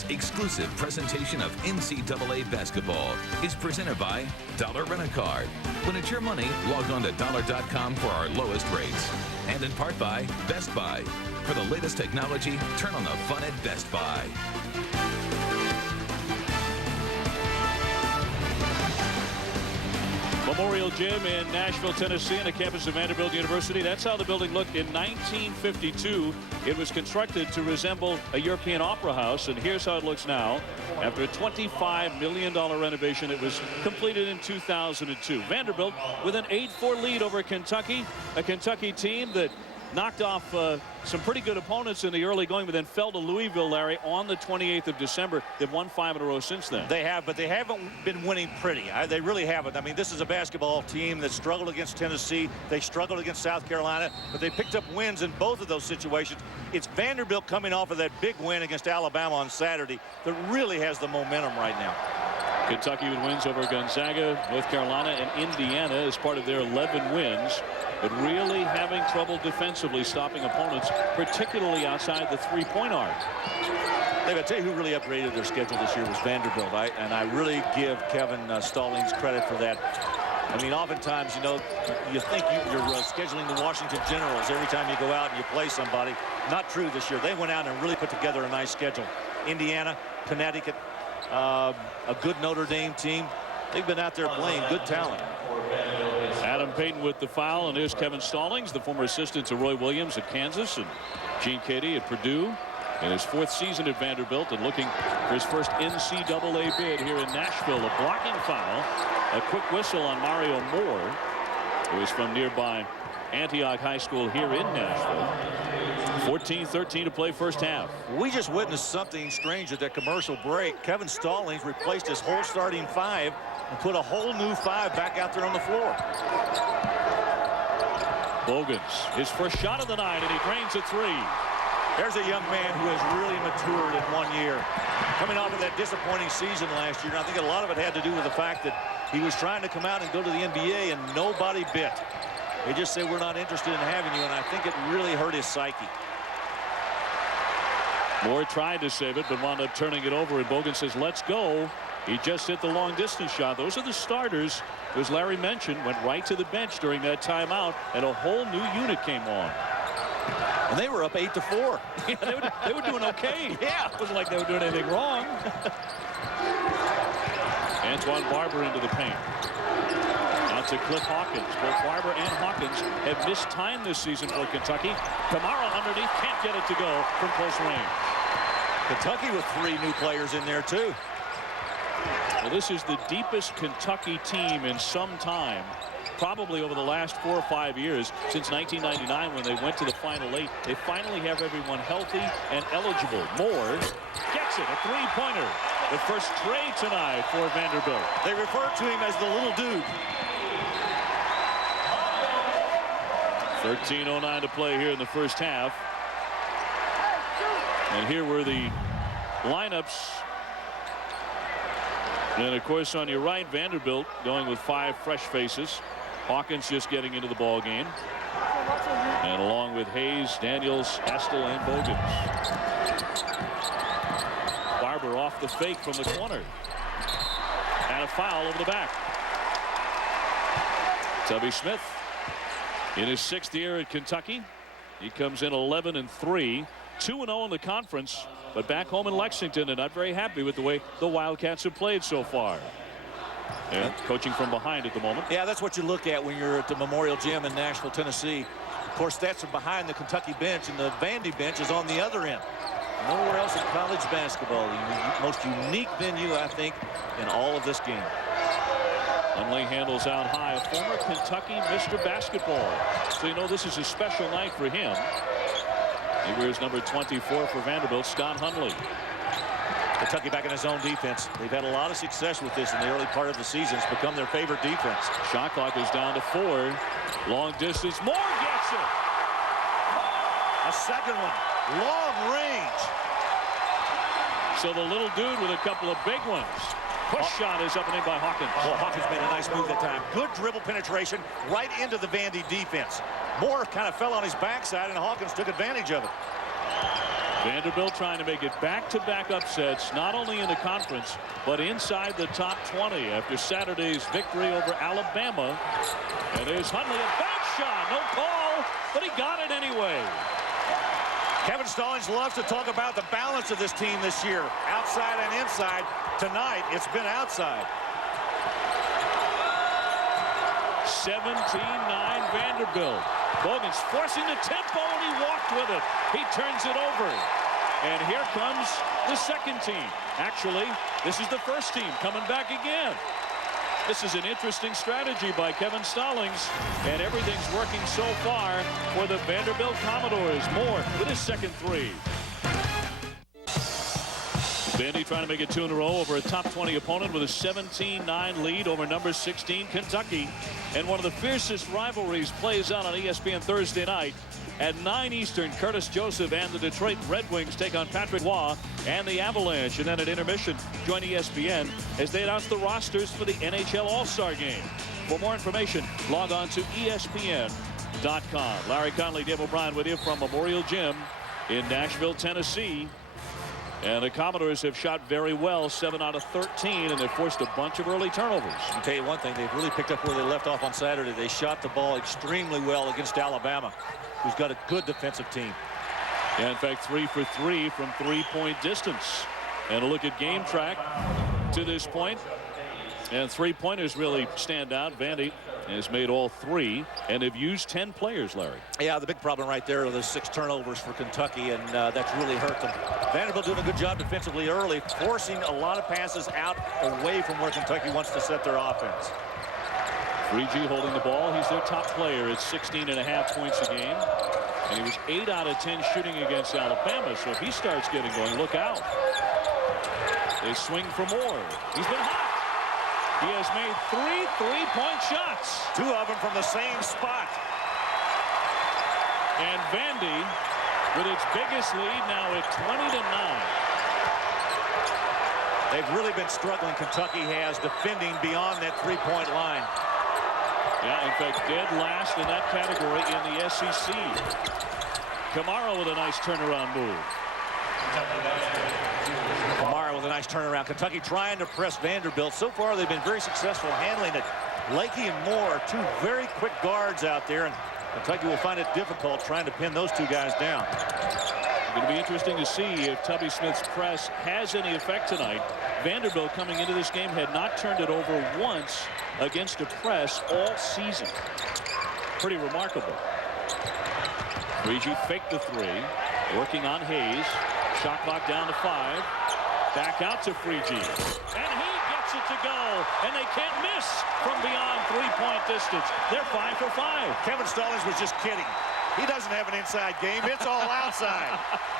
Today's exclusive presentation of NCAA basketball is presented by Dollar Rent-A-Car. When it's your money, log on to dollar.com for our lowest rates. And in part by Best Buy. For the latest technology, turn on the fun at Best Buy. Memorial Gym in Nashville, Tennessee, on the campus of Vanderbilt University. That's how the building looked in 1952. It was constructed to resemble a European opera house, and here's how it looks now. After a $25 million renovation, it was completed in 2002. Vanderbilt with an 8-4 lead over Kentucky, a Kentucky team that knocked off some pretty good opponents in the early going, but then fell to Louisville, Larry, on the 28th of December. They've won 5 in a row since then. They have, but they haven't been winning pretty. They really haven't. I mean, this is a basketball team that struggled against Tennessee. They struggled against South Carolina, but they picked up wins in both of those situations. It's Vanderbilt coming off of that big win against Alabama on Saturday that really has the momentum right now. Kentucky with wins over Gonzaga, North Carolina, and Indiana as part of their 11 wins. But really having trouble defensively stopping opponents, particularly outside the three-point arc. Dave, I tell you who really upgraded their schedule this year was Vanderbilt. And I really give Kevin Stallings credit for that. I mean, oftentimes, you know, you think you're scheduling the Washington Generals every time you go out and you play somebody. Not true this year. They went out and really put together a nice schedule. Indiana, Connecticut, a good Notre Dame team. They've been out there playing good talent. Adam Payton with the foul, and there's Kevin Stallings, the former assistant to Roy Williams at Kansas, and Gene Cady at Purdue, in his 4th season at Vanderbilt, and looking for his first NCAA bid here in Nashville. A blocking foul, a quick whistle on Mario Moore, who is from nearby Antioch High School here in Nashville. 14-13 to play first half. We just witnessed something strange at that commercial break. Kevin Stallings replaced his whole starting 5 and put a whole new 5 back out there on the floor. Bogans, his first shot of the night, and he drains a 3. There's a young man who has really matured in 1 year. Coming off of that disappointing season last year, and I think a lot of it had to do with the fact that he was trying to come out and go to the NBA, and nobody bit. They just said, we're not interested in having you, and I think it really hurt his psyche. Moore tried to save it, but wound up turning it over, and Bogan says, let's go. He just hit the long distance shot. Those are the starters, as Larry mentioned, went right to the bench during that timeout, and a whole new unit came on. And they were up 8-4. Yeah, they were doing okay. Yeah. It wasn't like they were doing anything wrong. Antoine Barber into the paint. Out to Cliff Hawkins. Both Barber and Hawkins have missed time this season for Kentucky. Kamara underneath, can't get it to go from close range. Kentucky with 3 new players in there, too. Well, this is the deepest Kentucky team in some time, probably over the last 4 or 5 years, since 1999 when they went to the Final 8. They finally have everyone healthy and eligible. Moore gets it, a 3-pointer. The first trade tonight for Vanderbilt. They refer to him as the little dude. 13:09 to play here in the first half. And here were the lineups. And of course, on your right, Vanderbilt going with 5 fresh faces. Hawkins just getting into the ball game. And along with Hayes, Daniels, Estel, and Bogans. Barber off the fake from the corner. And a foul over the back. Tubby Smith in his 6th year at Kentucky. He comes in 11-3, 2-0 in the conference, but back home in Lexington, and not very happy with the way the Wildcats have played so far. And coaching from behind at the moment. Yeah, that's what you look at when you're at the Memorial Gym in Nashville, Tennessee. Of course, that's from behind the Kentucky bench, and the Vandy bench is on the other end. Nowhere else in college basketball. The most unique venue, I think, in all of this game. Hunley handles out high, a former Kentucky Mr. Basketball. So you know this is a special night for him. He wears number 24 for Vanderbilt, Scott Hunley. Kentucky back in his own defense. They've had a lot of success with this in the early part of the season. It's become their favorite defense. Shot clock is down to 4. Long distance. Moore gets it. A second one. Long range. So the little dude with a couple of big ones. Push shot is up and in by Hawkins. Well, Hawkins made a nice move that time. Good dribble penetration right into the Vandy defense. Moore kind of fell on his backside, and Hawkins took advantage of it. Vanderbilt trying to make it back-to-back upsets, not only in the conference, but inside the top 20 after Saturday's victory over Alabama. And there's Huntley, a bank shot, no call, but he got it anyway. Kevin Stallings loves to talk about the balance of this team this year, outside and inside. Tonight, it's been outside. 17-9 Vanderbilt. Bogan's forcing the tempo, and he walked with it. He turns it over. And here comes the second team. Actually, this is the first team coming back again. This is an interesting strategy by Kevin Stallings, and everything's working so far for the Vanderbilt Commodores. Moore with his second three. Vandy trying to make it 2 in a row over a top 20 opponent with a 17-9 lead over number 16 Kentucky. And one of the fiercest rivalries plays out on ESPN Thursday night at 9 Eastern. Curtis Joseph and the Detroit Red Wings take on Patrick Waugh and the Avalanche. And then at intermission, join ESPN as they announce the rosters for the NHL All-Star Game. For more information, log on to ESPN.com. Larry Conley, Dave O'Brien with you from Memorial Gym in Nashville, Tennessee. And the Commodores have shot very well, 7 out of 13, and they've forced a bunch of early turnovers. I'll tell you one thing, they've really picked up where they left off on Saturday. They shot the ball extremely well against Alabama, who's got a good defensive team. Yeah, in fact, 3 for 3 from three-point distance. And a look at game track to this point. And three-pointers really stand out. Vandy has made all 3, and they've used 10 players, Larry. Yeah, the big problem right there are the 6 turnovers for Kentucky, and that's really hurt them. Vanderbilt doing a good job defensively early, forcing a lot of passes out away from where Kentucky wants to set their offense. 3G holding the ball. He's their top player at 16.5 points a game. And he was 8 out of 10 shooting against Alabama, so if he starts getting going, look out. They swing for more. He's been hot. He has made 3 3-point shots. 2 of them from the same spot. And Vandy with its biggest lead now at 20-9. They've really been struggling, Kentucky has, defending beyond that 3-point line. Yeah, in fact, dead last in that category in the SEC. Kamara with a nice turnaround move. Kamara with a nice turnaround. Kentucky trying to press Vanderbilt. So far, they've been very successful handling it. Lakey and Moore are 2 very quick guards out there, and Kentucky will find it difficult trying to pin those 2 guys down. It's going to be interesting to see if Tubby Smith's press has any effect tonight. Vanderbilt coming into this game had not turned it over once against a press all season. Pretty remarkable. 3G faked the 3, working on Hayes. Shot clock down to 5. Back out to 3G. And he gets it to go. And they can't miss from beyond 3-point distance. They're 5 for 5. Kevin Stallings was just kidding. He doesn't have an inside game. It's all outside.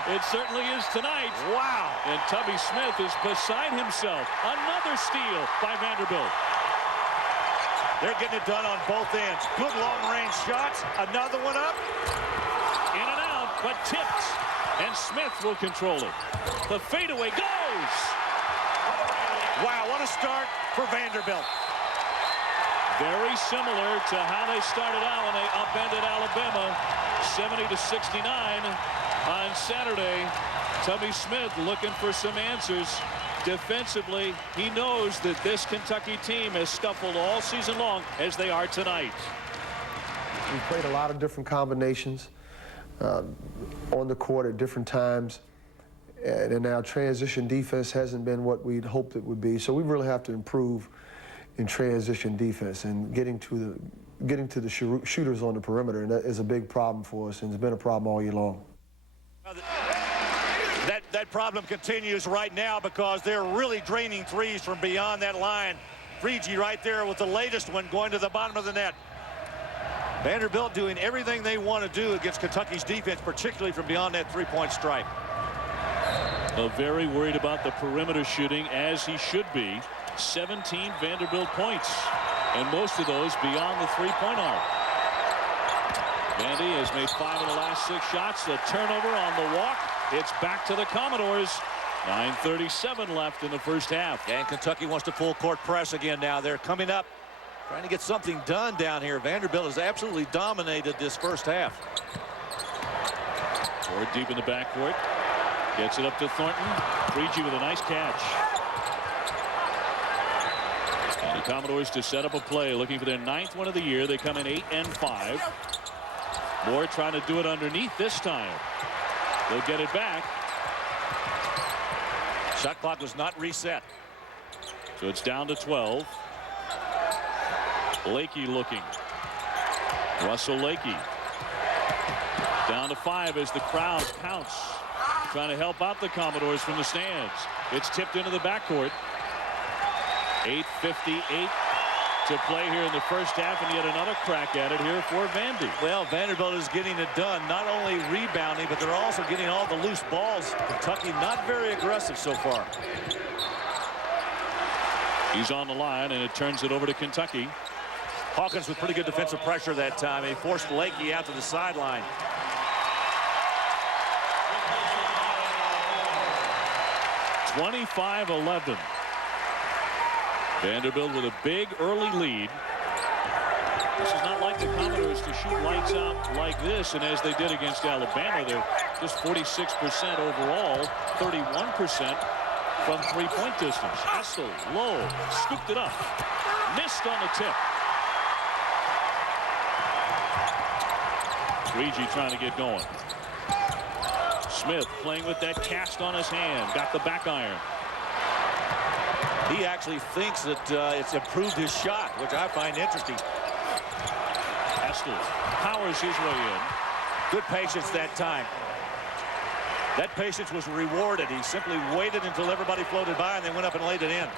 It certainly is tonight. Wow. And Tubby Smith is beside himself. Another steal by Vanderbilt. They're getting it done on both ends. Good long-range shots. Another one up. In and out, but tipped. And Smith will control it. The fadeaway goes. Wow, what a start for Vanderbilt. Very similar to how they started out when they upended Alabama 70-69 on Saturday. Tubby Smith looking for some answers. Defensively, he knows that this Kentucky team has scuffled all season long as they are tonight. We played a lot of different combinations on the court at different times, and our transition defense hasn't been what we'd hoped it would be. So we really have to improve in transition defense and getting to the shooters on the perimeter, and that is a big problem for us, and it's been a problem all year long. That problem continues right now because they're really draining threes from beyond that line. 3G right there with the latest one going to the bottom of the net. Vanderbilt doing everything they want to do against Kentucky's defense, particularly from beyond that 3-point stripe. Very worried about the perimeter shooting, as he should be. 17 Vanderbilt points, and most of those beyond the 3-point arc. Vandy has made 5 of the last 6 shots. The turnover on the walk. It's back to the Commodores. 9:37 left in the first half. And Kentucky wants to full court press again now. They're coming up, trying to get something done down here. Vanderbilt has absolutely dominated this first half. Ford deep in the backcourt. Gets it up to Thornton. Freegee with a nice catch. And the Commodores to set up a play, looking for their 9th win of the year. They come in 8-5. Moore trying to do it underneath this time. They'll get it back. Shot clock was not reset. So it's down to 12. Lakey looking. Russell Lakey. Down to 5 as the crowd counts. Trying to help out the Commodores from the stands. It's tipped into the backcourt. 8:58 to play here in the first half, and yet another crack at it here for Vandy. Well, Vanderbilt is getting it done, not only rebounding, but they're also getting all the loose balls. Kentucky not very aggressive so far. He's on the line, and it turns it over to Kentucky. Hawkins with pretty good defensive pressure that time. He forced Lakey out to the sideline. (25-11). Vanderbilt with a big early lead. This is not like the Commodores to shoot lights out like this, and as they did against Alabama, they're just 46% overall, 31% from three-point distance. Estel low, scooped it up, missed on the tip. Freegee trying to get going. Smith playing with that cast on his hand, got the back iron. He actually thinks that it's improved his shot, which I find interesting. Estel powers his way in. Good patience that time. That patience was rewarded. He simply waited until everybody floated by and then went up and laid it in.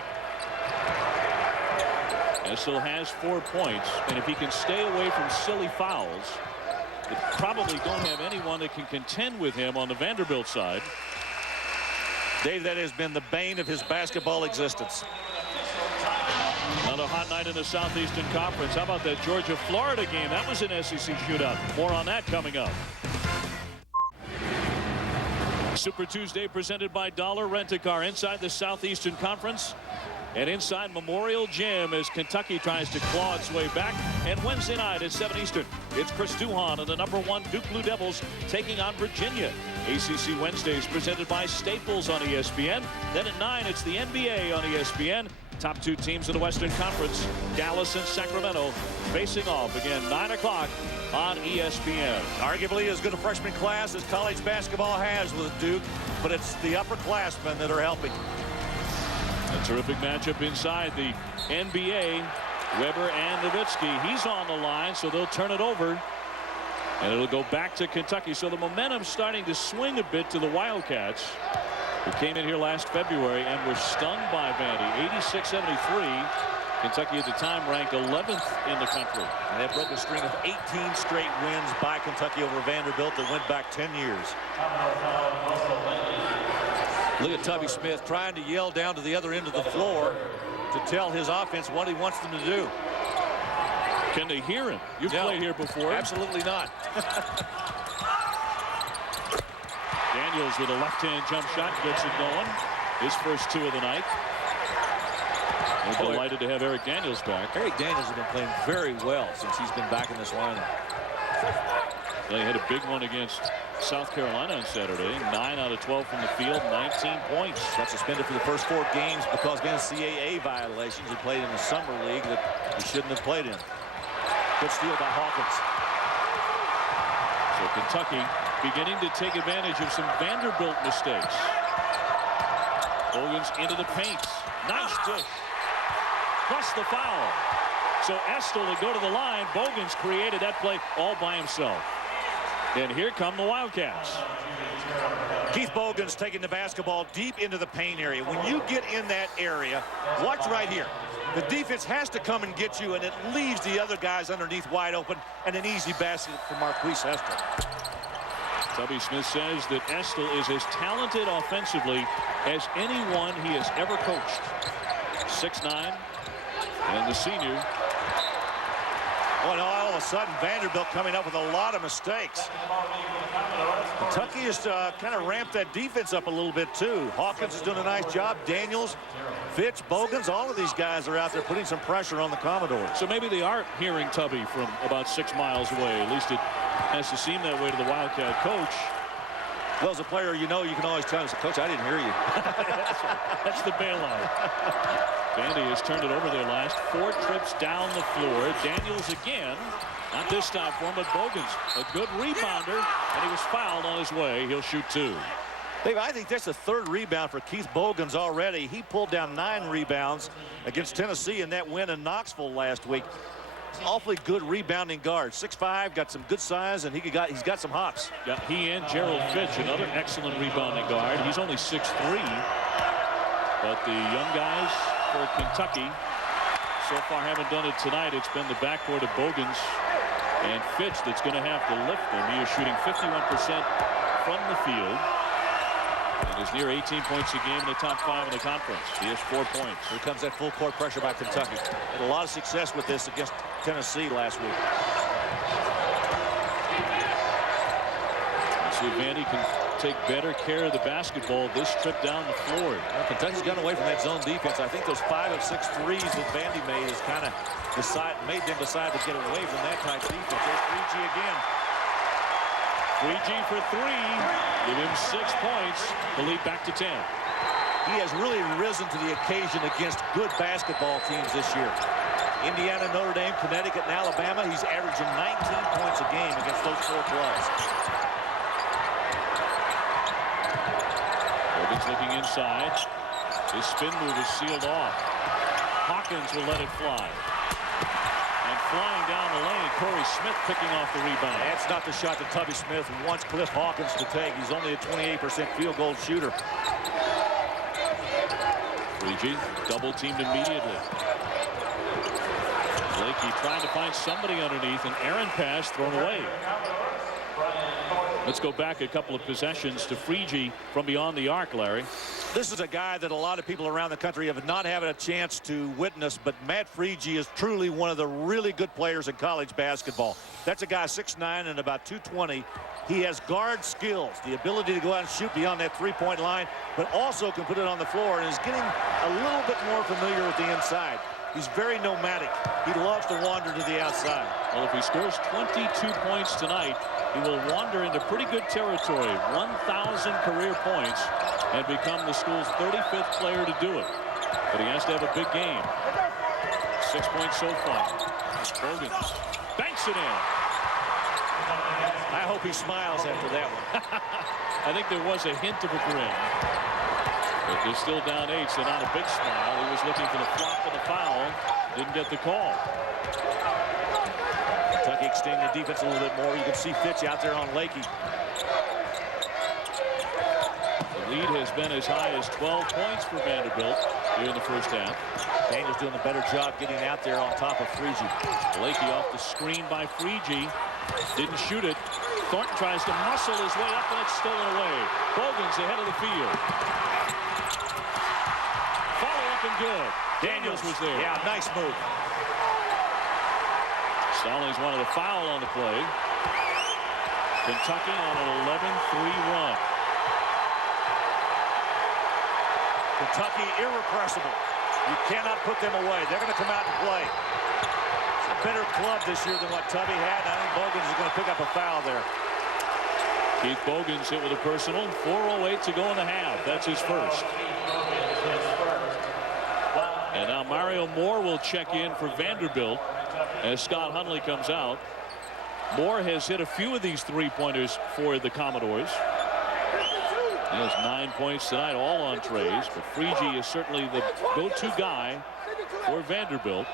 Estel has 4 points, and if he can stay away from silly fouls, they probably don't have anyone that can contend with him on the Vanderbilt side. Dave, that has been the bane of his basketball existence. Another hot night in the Southeastern Conference. How about that Georgia-Florida game? That was an SEC shootout. More on that coming up. Super Tuesday presented by Dollar Rent-A-Car inside the Southeastern Conference and inside Memorial Gym as Kentucky tries to claw its way back. And Wednesday night at 7 Eastern, it's Chris Duhon and the #1 Duke Blue Devils taking on Virginia. ACC Wednesdays presented by Staples on ESPN. Then at 9, it's the NBA on ESPN. Top 2 teams in the Western Conference, Dallas and Sacramento, facing off again 9 o'clock on ESPN. Arguably as good a freshman class as college basketball has with Duke, but it's the upperclassmen that are helping. A terrific matchup inside the NBA. Weber and Nowitzki. He's on the line, so they'll turn it over. And it'll go back to Kentucky. So the momentum's starting to swing a bit to the Wildcats, who came in here last February and were stung by Vandy. 86-73. Kentucky at the time ranked 11th in the country. And they broke a string of 18 straight wins by Kentucky over Vanderbilt that went back 10 years. Look at Tubby Smith trying to yell down to the other end of the floor to tell his offense what he wants them to do. Can they hear him? You've played here before. Absolutely not. Daniels with a left-hand jump shot gets it going. His first 2 of the night. We're delighted to have Eric Daniels back. Eric Daniels has been playing very well since he's been back in this lineup. They had a big one against South Carolina on Saturday. 9 out of 12 from the field, 19 points. Got suspended for the first 4 games because of NCAA violations. He played in the summer league that he shouldn't have played in. Good steal by Hawkins. So Kentucky beginning to take advantage of some Vanderbilt mistakes. Bogans into the paint. Nice dish. Plus the foul. So Estel to go to the line. Bogans created that play all by himself. And here come the Wildcats. Keith Bogans taking the basketball deep into the paint area. When you get in that area, watch right here. The defense has to come and get you, and it leaves the other guys underneath wide open, and an easy basket for Marquise Estel. Tubby Smith says that Estel is as talented offensively as anyone he has ever coached. 6'9", and the senior. Well, all of a sudden, Vanderbilt coming up with a lot of mistakes. Kentucky has kind of ramped that defense up a little bit, too. Hawkins is doing a nice job. Daniels, Fitch, Bogans, all of these guys are out there putting some pressure on the Commodores. So maybe they are hearing Tubby from about 6 miles away. At least it has to seem that way to the Wildcat coach. Well, as a player, you know, you can always tell him, Coach, I didn't hear you. That's the bailout. Vandy has turned it over their last 4 trips down the floor. Daniels again. Not this time for him, but Bogans, a good rebounder, and he was fouled on his way. He'll shoot 2. Dave, I think that's the 3rd rebound for Keith Bogans already. He pulled down 9 rebounds against Tennessee in that win in Knoxville last week. Awfully good rebounding guard. 6'5", got some good size, and he's got some hops. Yeah, he and Gerald Fitch, another excellent rebounding guard. He's only 6'3", but the young guys for Kentucky so far haven't done it tonight. It's been the backcourt of Bogans and Fitch that's going to have to lift them. He is shooting 51% from the field and is near 18 points a game in the top 5 in the conference. He has 4 points. Here comes that full court pressure by Kentucky. Had a lot of success with this against Tennessee last week. See if Vandy can take better care of the basketball this trip down the floor. Well, Kentucky's gotten away from that zone defense. I think those 5 of 6 threes that Vandy made has kind of made them decide to get away from that type of defense. There's 3G again. 3G for 3. Give him 6 points. The lead back to 10. He has really risen to the occasion against good basketball teams this year. Indiana, Notre Dame, Connecticut, and Alabama. He's averaging 19 points a game against those 4 clubs. Bogans looking inside. His spin move is sealed off. Hawkins will let it fly. And flying down the lane, Corey Smith picking off the rebound. That's not the shot that Tubby Smith wants Cliff Hawkins to take. He's only a 28% field goal shooter. 3G double teamed immediately. Blakey trying to find somebody underneath. An errant pass thrown away. Let's go back a couple of possessions to Freegee from beyond the arc, Larry. This is a guy that a lot of people around the country have not had a chance to witness, but Matt Freegee is truly one of the really good players in college basketball. That's a guy 6'9" and about 220. He has guard skills, the ability to go out and shoot beyond that 3-point line, but also can put it on the floor and is getting a little bit more familiar with the inside. He's very nomadic. He loves to wander to the outside. Well, if he scores 22 points tonight, he will wander into pretty good territory. 1,000 career points and become the school's 35th player to do it. But he has to have a big game. 6 points so far. Bogans banks it in. I hope he smiles after that one. I think there was a hint of a grin. But they're still down 8, so not a big smile. He was looking for the flop of the foul. Didn't get the call. Kentucky extending the defense a little bit more. You can see Fitch out there on Lakey. The lead has been as high as 12 points for Vanderbilt here in the first half. Daniels doing a better job getting out there on top of Freegee. Lakey off the screen by Freegee. Didn't shoot it. Thornton tries to muscle his way up, and it's stolen away. Bogans ahead of the field. Follow up and good. Daniels was there. Yeah, nice move. Stallings wanted a foul on the play. Kentucky on an 11-3 run. Kentucky irrepressible. You cannot put them away. They're going to come out and play. It's a better club this year than what Tubby had. I think Bogans is going to pick up a foul there. Keith Bogans hit with a personal. 4:08 to go in the half. That's his first. And now Mario Moore will check in for Vanderbilt as Scott Hundley comes out. Moore has hit a few of these 3-pointers for the Commodores. He has 9 points tonight, all on trays, but Freegee is certainly the go-to guy for Vanderbilt.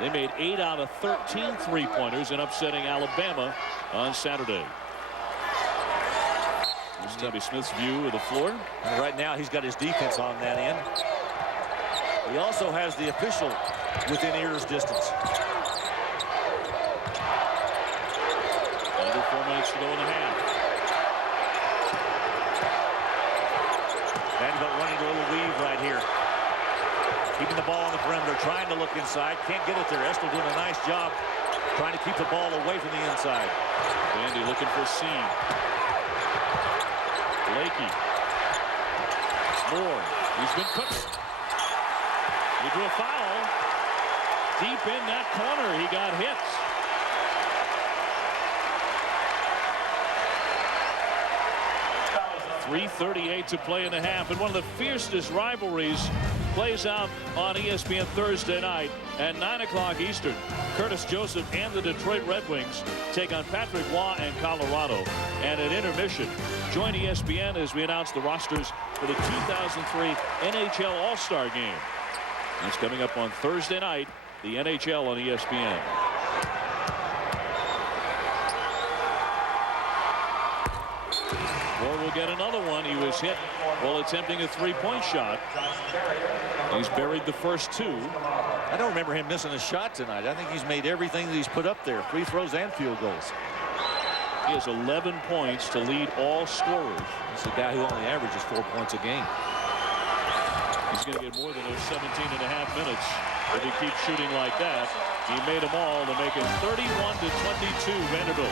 They made 8 out of 13 3-pointers in upsetting Alabama on Saturday. Here's Tubby Smith's view of the floor. And right now he's got his defense on that end. He also has the official within ear's distance. Under 4 minutes to go in the half. Vanderbilt running a little weave right here. Keeping the ball on the perimeter, trying to look inside. Can't get it there. Estel doing a nice job trying to keep the ball away from the inside. Vandy looking for a seam. Lakey. Moore. He's been cooked. He drew a foul. Deep in that corner, he got hits. 3:38 to play in the half, and one of the fiercest rivalries plays out on ESPN Thursday night at 9 o'clock Eastern. Curtis Joseph and the Detroit Red Wings take on Patrick Waugh and Colorado. And at intermission, join ESPN as we announce the rosters for the 2003 NHL All-Star Game. That's coming up on Thursday night, the NHL on ESPN. Or we'll get another one. He was hit while attempting a three-point shot. He's buried the first two. I don't remember him missing a shot tonight. I think he's made everything that he's put up there, free throws and field goals. He has 11 points to lead all scorers. He's a guy who only averages 4 points a game. He's going to get more than those 17.5 minutes if he keeps shooting like that. He made them all to make it 31-22 Vanderbilt.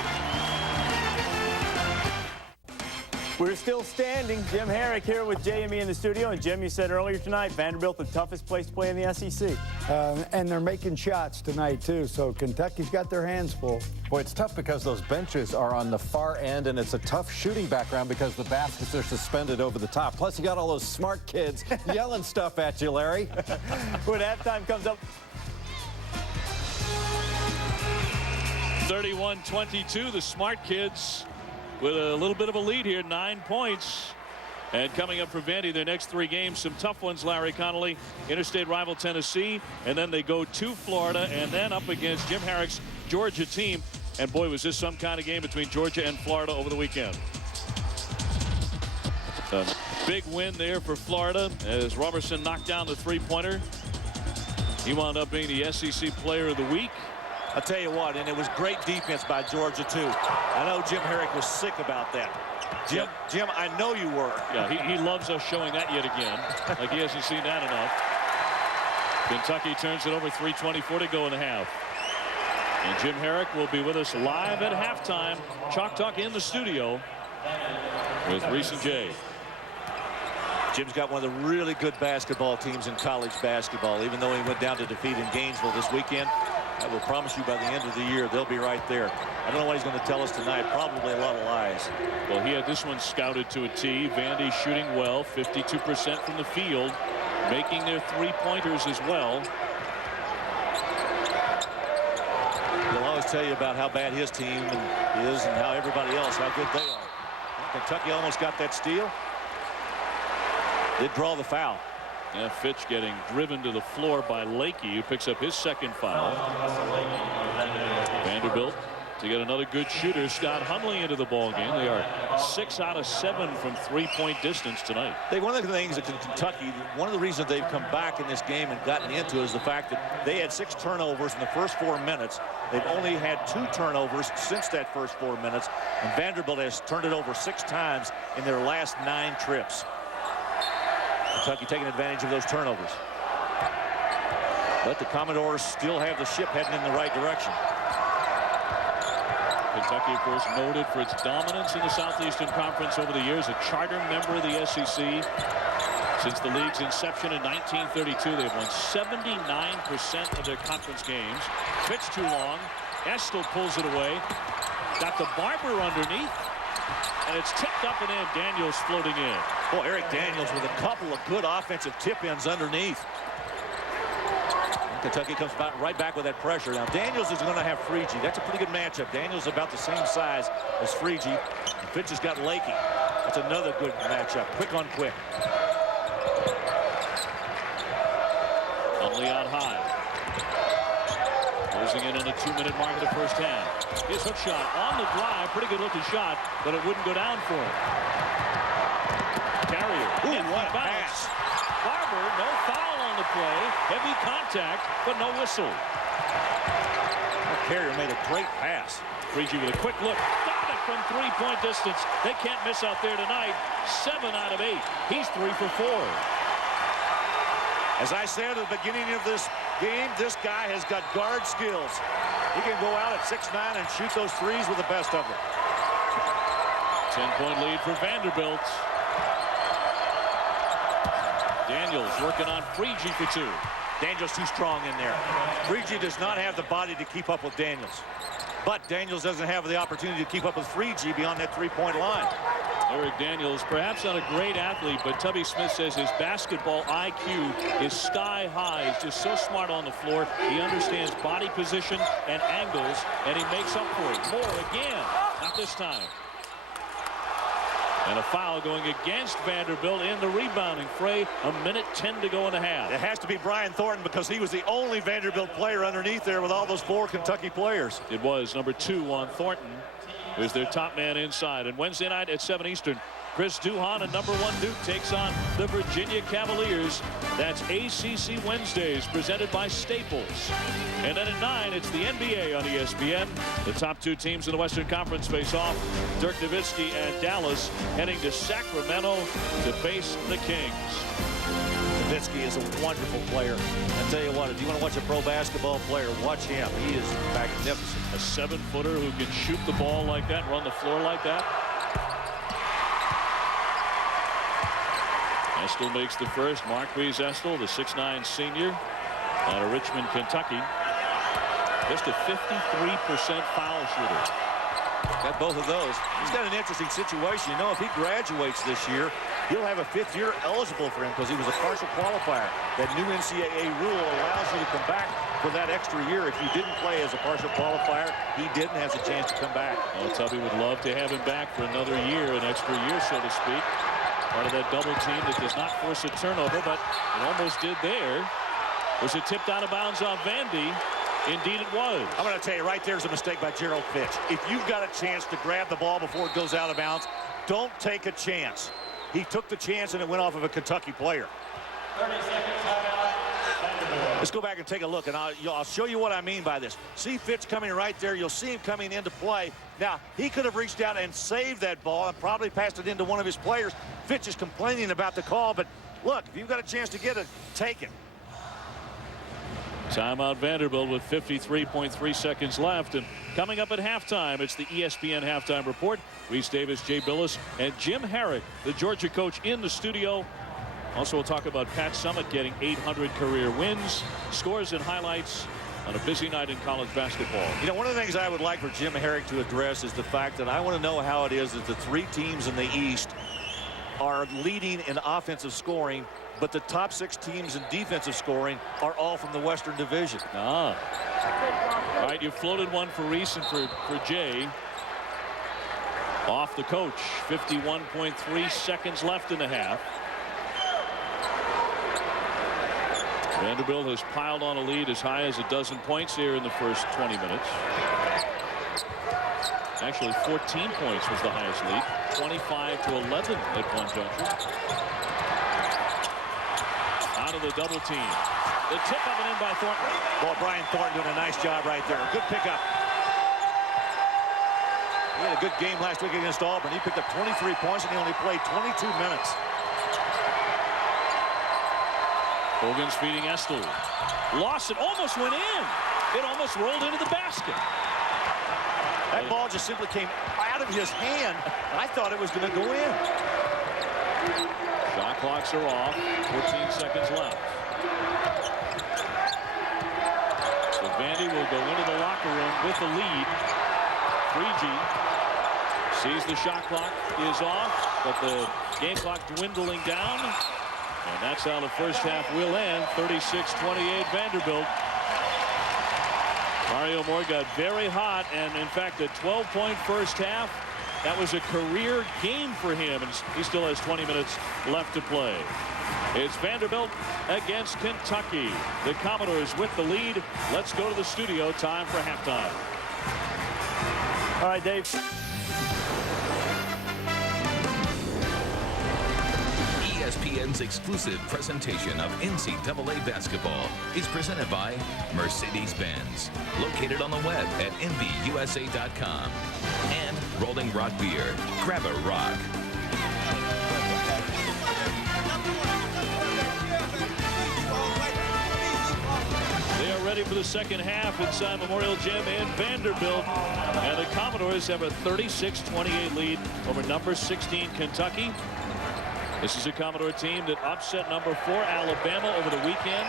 We're still standing. Jim Herrick here with JME in the studio. And Jim, you said earlier tonight, Vanderbilt the toughest place to play in the SEC. And they're making shots tonight, too. So Kentucky's got their hands full. Boy, it's tough because those benches are on the far end, and it's a tough shooting background because the baskets are suspended over the top. Plus, you got all those smart kids yelling stuff at you, Larry. When halftime comes up. 31-22, the smart kids with a little bit of a lead here, 9 points. And coming up for Vandy, their next 3 games, some tough ones, Larry Connolly. Interstate rival Tennessee, and then they go to Florida, and then up against Jim Herrick's Georgia team. And boy, was this some kind of game between Georgia and Florida over the weekend. A big win there for Florida as Robertson knocked down the three-pointer. He wound up being the SEC Player of the Week. I'll tell you what, and it was great defense by Georgia, too. I know Jim Herrick was sick about that. Jim, I know you were. Yeah, he loves us showing that yet again. Like he hasn't seen that enough. Kentucky turns it over, 3:24 to go in the half. And Jim Herrick will be with us live at halftime. Chalk Talk in the studio with Reese and Jay. Jim's got one of the really good basketball teams in college basketball, even though he went down to defeat in Gainesville this weekend. I will promise you by the end of the year, they'll be right there. I don't know what he's going to tell us tonight. Probably a lot of lies. Well, he had this one scouted to a T. Vandy shooting well, 52% from the field, making their three-pointers as well. He'll always tell you about how bad his team is and how everybody else, how good they are. Kentucky almost got that steal. Did draw the foul. Yeah, Fitch getting driven to the floor by Lakey, who picks up his second foul. Vanderbilt to get another good shooter, Scott Hundley, into the ball game. They are 6 out of 7 from three-point distance tonight. One of the things that Kentucky, one of the reasons they've come back in this game and gotten into it is the fact that they had 6 turnovers in the first 4 minutes. They've only had 2 turnovers since that first 4 minutes, and Vanderbilt has turned it over 6 times in their last 9 trips. Kentucky taking advantage of those turnovers. But the Commodores still have the ship heading in the right direction. Kentucky, of course, noted for its dominance in the Southeastern Conference over the years, a charter member of the SEC. Since the league's inception in 1932, they've won 79% of their conference games. Pitch too long. Estel pulls it away. Got the Barber underneath. And it's tipped up and in. Daniels floating in. Boy, Eric Daniels with a couple of good offensive tip-ins underneath. Kentucky comes right back with that pressure. Now, Daniels is going to have Freegee. That's a pretty good matchup. Daniels about the same size as Freegee. Fitch has got Lakey. That's another good matchup. Quick on quick. Only on high. Closing in on the 2-minute mark of the first half. His hook shot on the drive. Pretty good looking shot, but it wouldn't go down for him. Carrier. Ooh, what a pass. Barber, no foul on the play. Heavy contact, but no whistle. Carrier made a great pass. Freegee with a quick look. Got it from three-point distance. They can't miss out there tonight. 7 out of 8. He's 3 for 4. As I said at the beginning of this game, this guy has got guard skills. He can go out at 6'9" and shoot those threes with the best of them. 10-point lead for Vanderbilt. Daniels working on Freegee for 2. Daniels too strong in there. Freegee does not have the body to keep up with Daniels. But Daniels doesn't have the opportunity to keep up with Freegee beyond that 3-point line. Eric Daniels, perhaps not a great athlete, but Tubby Smith says his basketball IQ is sky high. He's just so smart on the floor. He understands body position and angles, and he makes up for it. Moore again. Not this time. And a foul going against Vanderbilt in the rebounding fray. 1:10 to go in the half. It has to be Brian Thornton because he was the only Vanderbilt player underneath there with all those 4 Kentucky players. It was number 2 on Thornton, who's their top man inside. And Wednesday night at 7 Eastern, Chris Duhon and number 1 Duke takes on the Virginia Cavaliers. That's ACC Wednesdays, presented by Staples. And then at 9, it's the NBA on ESPN. The top 2 teams in the Western Conference face off. Dirk Nowitzki and Dallas heading to Sacramento to face the Kings. Nowitzki is a wonderful player. I tell you what, if you want to watch a pro basketball player, watch him. He is magnificent. A 7-footer who can shoot the ball like that, run the floor like that. Estel makes the first. Marquise Estel, the 6'9" senior out of Richmond, Kentucky. Just a 53% foul shooter. Got both of those. He's got an interesting situation. You know, if he graduates this year, he'll have a 5th year eligible for him because he was a partial qualifier. That new NCAA rule allows you to come back for that extra year. If you didn't play as a partial qualifier, he didn't have a chance to come back. Well, Tubby would love to have him back for another year, an extra year, so to speak. Part of that double team that does not force a turnover, but it almost did there. Was it tipped out of bounds on Vandy? Indeed it was. I'm going to tell you, right there's a mistake by Gerald Fitch. If you've got a chance to grab the ball before it goes out of bounds, don't take a chance. He took the chance and it went off of a Kentucky player. 30 seconds timeout. Let's go back and take a look, and I'll show you what I mean by this. See Fitch coming right there. You'll see him coming into play. Now, he could have reached out and saved that ball and probably passed it into one of his players. Fitch is complaining about the call, but look, if you've got a chance to get it, take it. Timeout Vanderbilt with 53.3 seconds left. And coming up at halftime, it's the ESPN Halftime Report. Reese Davis, Jay Billis, and Jim Herrick, the Georgia coach, in the studio. Also, we'll talk about Pat Summitt getting 800 career wins, scores and highlights on a busy night in college basketball. You know, one of the things I would like for Jim Herrick to address is the fact that I want to know how it is that the 3 teams in the East are leading in offensive scoring, but the top 6 teams in defensive scoring are all from the Western Division. All right, you floated one for Reese and for Jay. Off the coach. 51.3 seconds left in the half. Vanderbilt has piled on a lead as high as 12 points here in the first 20 minutes. Actually, 14 points was the highest lead. 25-11 at one juncture. Out of the double team. The tip up and in by Thornton. Well, Brian Thornton doing a nice job right there. Good pickup. He had a good game last week against Auburn. He picked up 23 points and he only played 22 minutes. Hogan's feeding Estel. Lost it, almost went in. It almost rolled into the basket. That ball just simply came out of his hand. I thought it was going to go in. Shot clocks are off. 14 seconds left. So Vandy will go into the locker room with the lead. 3G sees the shot clock is off, but the game clock dwindling down. And that's how the first half will end. 36-28 Vanderbilt. Mario Moore got very hot, and in fact a 12-point first half. That was a career game for him, and he still has 20 minutes left to play. It's Vanderbilt against Kentucky. The Commodores with the lead. Let's go to the studio. Time for halftime. All right, Dave. ESPN's exclusive presentation of NCAA basketball is presented by Mercedes-Benz, located on the web at MBUSA.com, and Rolling Rock Beer. Grab a rock. They are ready for the second half inside Memorial Gym in Vanderbilt, and the Commodores have a 36-28 lead over number 16 Kentucky. This is a Commodore team that upset number 4 Alabama over the weekend.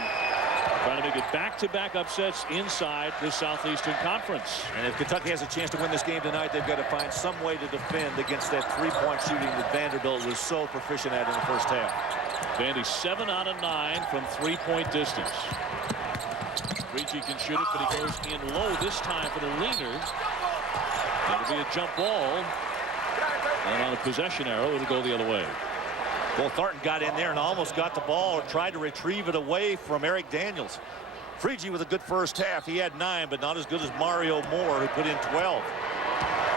Trying to make it back-to-back upsets inside the Southeastern Conference. And if Kentucky has a chance to win this game tonight, they've got to find some way to defend against that three-point shooting that Vanderbilt was so proficient at in the first half. Vandy 7 out of 9 from three-point distance. Freegee can shoot it, but he goes in low this time for the leaner. That'll be a jump ball. And on a possession arrow, it'll go the other way. Well, Thornton got in there and almost got the ball and tried to retrieve it away from Eric Daniels. Freegee with a good first half. He had 9, but not as good as Mario Moore, who put in 12.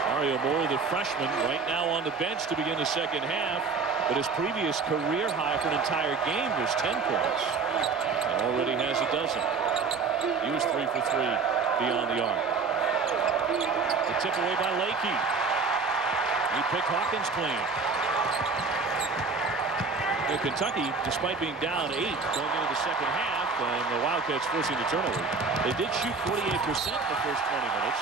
Mario Moore, the freshman, right now on the bench to begin the second half. But his previous career high for an entire game was 10 points. And already has a dozen. He was 3 for 3 beyond the arc. The tip away by Lakey. He picked Hawkins clean. And Kentucky, despite being down 8 going into the second half, and the Wildcats forcing the turnover, they did shoot 48% in the first 20 minutes.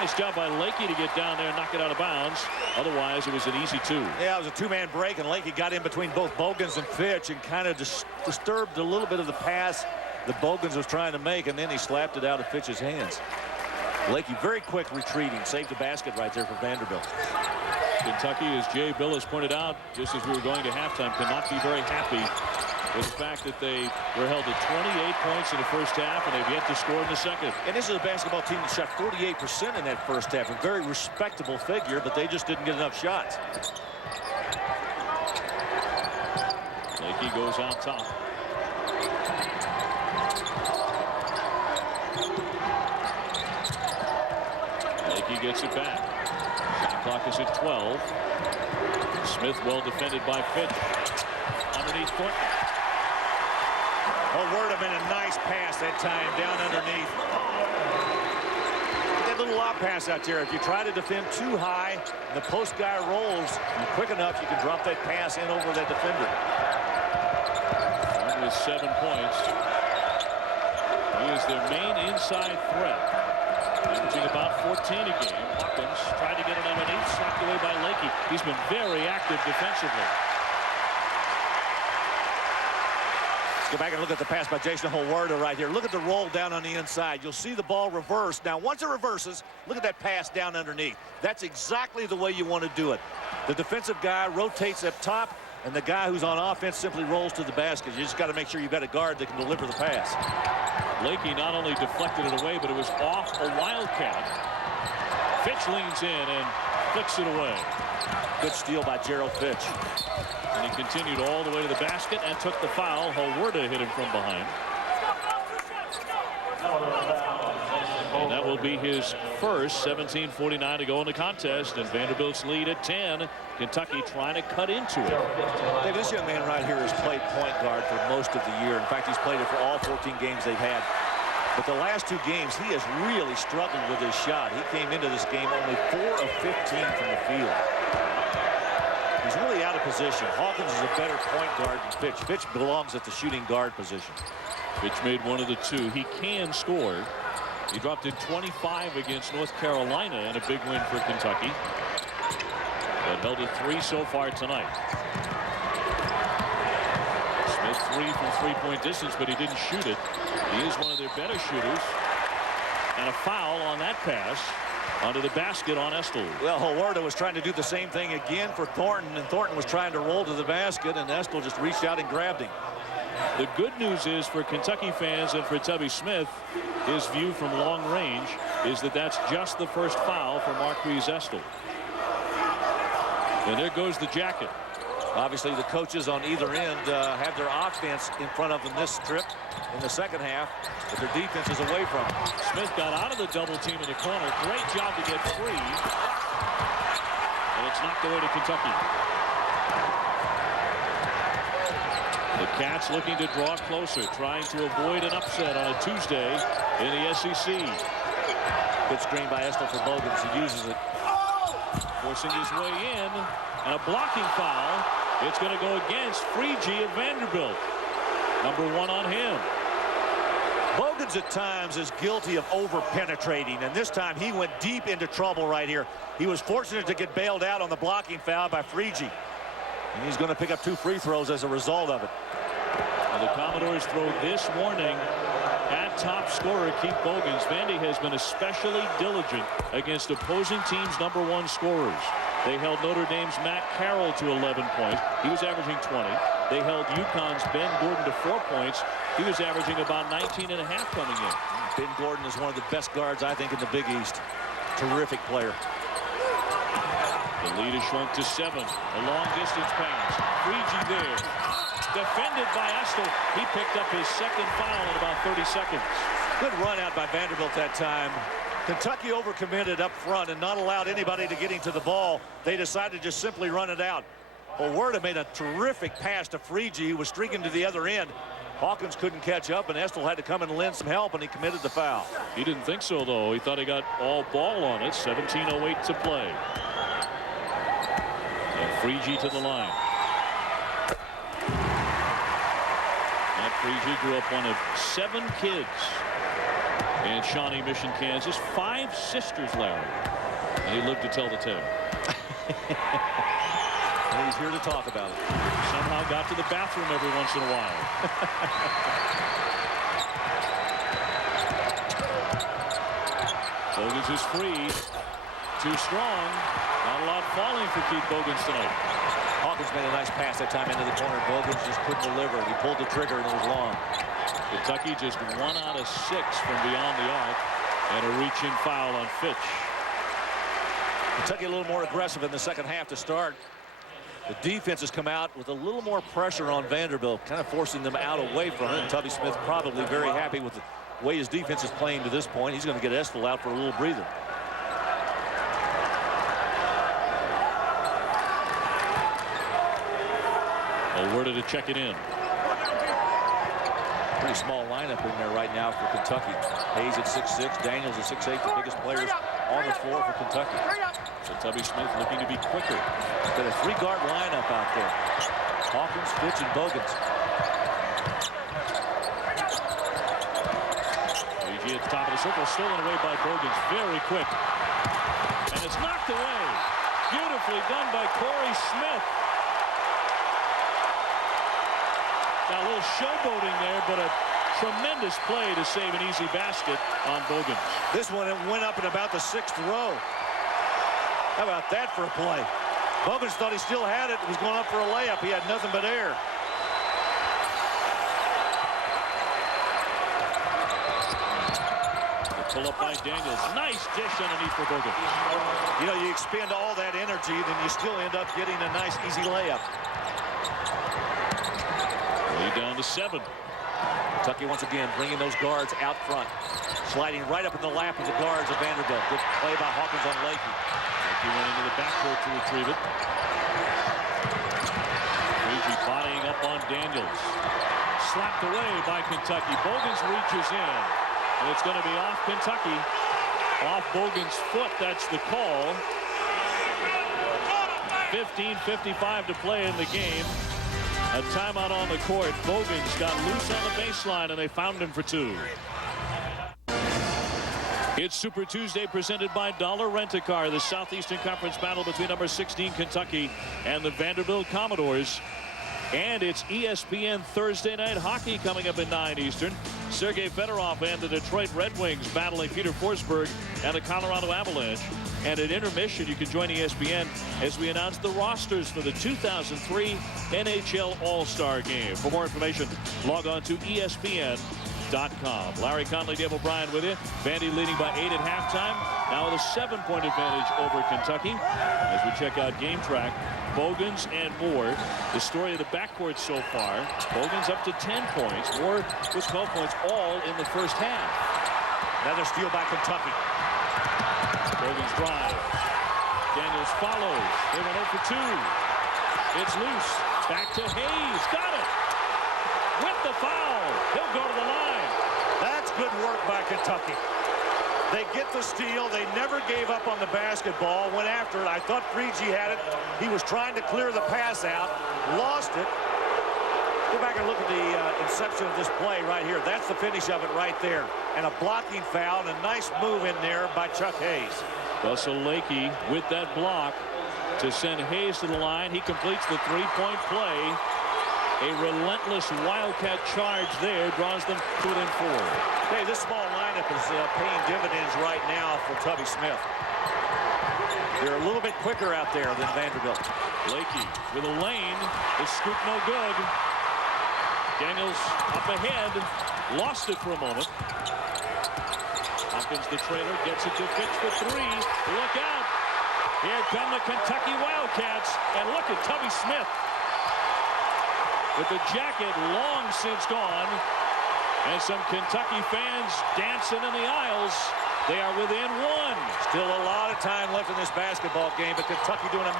Nice job by Lakey to get down there and knock it out of bounds. Otherwise, it was an easy 2. Yeah, it was a two-man break, and Lakey got in between both Bogans and Fitch and kind of disturbed a little bit of the pass that Bogans was trying to make, and then he slapped it out of Fitch's hands. Lakey very quick retreating, saved the basket right there for Vanderbilt. Kentucky, as Jay Billis pointed out, just as we were going to halftime, cannot be very happy with the fact that they were held to 28 points in the first half, and they've yet to score in the second. And this is a basketball team that shot 48% in that first half. A very respectable figure, but they just didn't get enough shots. Lakey goes on top. Lakey gets it back. Shot clock is at 12. Smith well defended by Fitch. Underneath Thornton. Oh, would have been a nice pass that time down underneath. That little lob pass out there. If you try to defend too high, and the post guy rolls quick enough, you can drop that pass in over that defender. Thornton with 7 points. He is their main inside threat. Averaging about 14 a game. Hawkins tried to get it underneath, slapped away by Lakey. He's been very active defensively. Let's go back and look at the pass by Jason Holwarda right here. Look at the roll down on the inside. You'll see the ball reverse. Now, once it reverses, look at that pass down underneath. That's exactly the way you want to do it. The defensive guy rotates up top, and the guy who's on offense simply rolls to the basket. You just got to make sure you've got a guard that can deliver the pass. Lakey not only deflected it away, but it was off a Wildcat. Fitch leans in and flicks it away. Good steal by Gerald Fitch. And he continued all the way to the basket and took the foul. Holwarda hit him from behind. And that will be his first. 17:49 to go in the contest, and Vanderbilt's lead at 10. Kentucky trying to cut into it. Hey, this young man right here has played point guard for most of the year. In fact, he's played it for all 14 games they've had. But the last 2 games, he has really struggled with his shot. He came into this game only 4 of 15 from the field. He's really out of position. Hawkins is a better point guard than Fitch. Fitch belongs at the shooting guard position. Fitch made one of the 2. He can score. He dropped in 25 against North Carolina in a big win for Kentucky. But held a 3 so far tonight. Smith 3 from three-point distance, but he didn't shoot it. He is one of their better shooters. And a foul on that pass under the basket on Estel. Well, Holwarda was trying to do the same thing again for Thornton, and Thornton was trying to roll to the basket, and Estel just reached out and grabbed him. The good news is for Kentucky fans and for Tubby Smith, his view from long range is that that's just the first foul for Marquise Estel. And there goes the jacket. Obviously, the coaches on either end have their offense in front of them this trip in the second half, but their defense is away from them. Smith got out of the double team in the corner. Great job to get free. And it's knocked away to Kentucky. The Cats looking to draw closer, trying to avoid an upset on a Tuesday in the SEC. Good screen by Estel for Bogans. He uses it. Forcing his way in, and a blocking foul. It's going to go against Freegee of Vanderbilt. Number 1 on him. Bogans at times is guilty of over-penetrating, and this time he went deep into trouble right here. He was fortunate to get bailed out on the blocking foul by Freegee. And he's going to pick up 2 free throws as a result of it. Well, the Commodores throw this morning at top scorer Keith Bogans. Vandy has been especially diligent against opposing teams' #1 scorers. They held Notre Dame's Matt Carroll to 11 points. He was averaging 20. They held UConn's Ben Gordon to 4 points. He was averaging about 19.5 coming in. Ben Gordon is one of the best guards, I think, in the Big East. Terrific player. The lead is shrunk to 7. A long-distance pass. Freegee there. Defended by Estel. He picked up his second foul in about 30 seconds. Good run out by Vanderbilt that time. Kentucky overcommitted up front and not allowed anybody to get into the ball. They decided to just simply run it out. Well, Werda made a terrific pass to Freegee, who was streaking to the other end. Hawkins couldn't catch up, and Estel had to come and lend some help, and he committed the foul. He didn't think so, though. He thought he got all ball on it. 17:08 to play. And Freegee to the line. Matt Freegee grew up one of 7 kids in Shawnee Mission, Kansas. 5 sisters, Larry. And he lived to tell the tale. And he's here to talk about it. Somehow got to the bathroom every once in a while. Bogans is free. Too strong. Not a lot falling for Keith Bogans tonight. Hawkins made a nice pass that time into the corner. Bogans just couldn't deliver. He pulled the trigger and it was long. Kentucky just 1 out of 6 from beyond the arc, and a reach-in foul on Fitch. Kentucky a little more aggressive in the second half to start. The defense has come out with a little more pressure on Vanderbilt, kind of forcing them out away from it. And Tubby Smith probably very happy with the way his defense is playing to this point. He's going to get Estel out for a little breather. Werda to check it in. Pretty small lineup in there right now for Kentucky. Hayes at 6'6", Daniels at 6'8", the biggest players on the floor for Kentucky. So Tubby Smith looking to be quicker. Got a 3-guard lineup out there. Hawkins, Fitch, and Bogans. Freegee at the top of the circle, stolen away by Bogans. Very quick. And it's knocked away. Beautifully done by Corey Smith. Now a little showboating there, but a tremendous play to save an easy basket on Bogans. This one went up in about the 6th row. How about that for a play? Bogans thought he still had it. He was going up for a layup. He had nothing but air. Pull up by Daniels. Nice dish underneath for Bogans. You know, you expend all that energy, then you still end up getting a nice, easy layup. Lead down to 7. Kentucky once again bringing those guards out front. Sliding right up in the lap of the guards of Vanderbilt. Good play by Hawkins on Lakey. Lakey went into the backcourt to retrieve it. Freegee bodying up on Daniels. Slapped away by Kentucky. Bogans reaches in. And it's going to be off Kentucky. Off Bogans' foot. That's the call. 15:55 to play in the game. A timeout on the court. Bogans got loose on the baseline, and they found him for 2. It's Super Tuesday presented by Dollar Rent-A-Car. The Southeastern Conference battle between number 16 Kentucky and the Vanderbilt Commodores. And it's ESPN Thursday Night Hockey coming up at 9 Eastern. Sergei Fedorov and the Detroit Red Wings battling Peter Forsberg and the Colorado Avalanche. And at intermission, you can join ESPN as we announce the rosters for the 2003 NHL All-Star Game. For more information, log on to ESPN.com. Larry Conley, Dave O'Brien with you. Vandy leading by 8 at halftime. Now with a 7-point advantage over Kentucky. As we check out Game Track, Bogans and Moore. The story of the backcourt so far. Bogans up to 10 points. Moore with 12 points, all in the first half. Another steal by Kentucky. Bogans drive. Daniels follows. They went 0 for 2. It's loose. Back to Hayes. Got it. With the foul. He'll go to the line. That's good work by Kentucky. They get the steal. They never gave up on the basketball. Went after it. I thought Freegee had it. He was trying to clear the pass out. Lost it. Go back and look at the inception of this play right here. That's the finish of it right there. And a blocking foul and a nice move in there by Chuck Hayes. Russell Lakey with that block to send Hayes to the line. He completes the 3-point play. A relentless Wildcat charge there draws them to within 4. Hey, this small lineup is paying dividends right now for Tubby Smith. They're a little bit quicker out there than Vanderbilt. Lakey with a lane. The scoop no good. Daniels up ahead. Lost it for a moment. Hopkins, the trailer, gets it to Fitch for 3. Look out. Here come the Kentucky Wildcats. And look at Tubby Smith. With the jacket long since gone. And some Kentucky fans dancing in the aisles. They are within 1. Still a lot of time left in this basketball game, but Kentucky doing a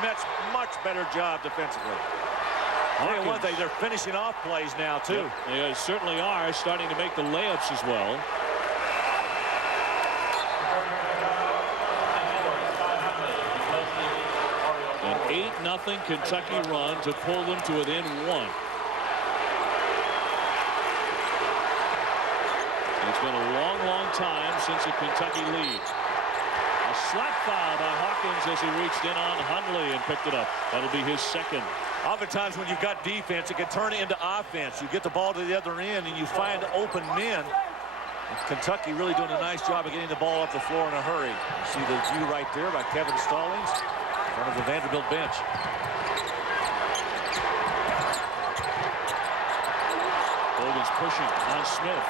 much better job defensively. Tell you one thing, they're finishing off plays now, too. Yep, they certainly are starting to make the layups as well. An 8-0 Kentucky run to pull them to within 1. It's been a long time since a Kentucky lead. A slap foul by Hawkins as he reached in on Hundley and picked it up. That'll be his second. Oftentimes when you've got defense, it can turn into offense. You get the ball to the other end and you find open men. And Kentucky really doing a nice job of getting the ball up the floor in a hurry. You see the view right there by Kevin Stallings in front of the Vanderbilt bench. Hogan's pushing on Smith.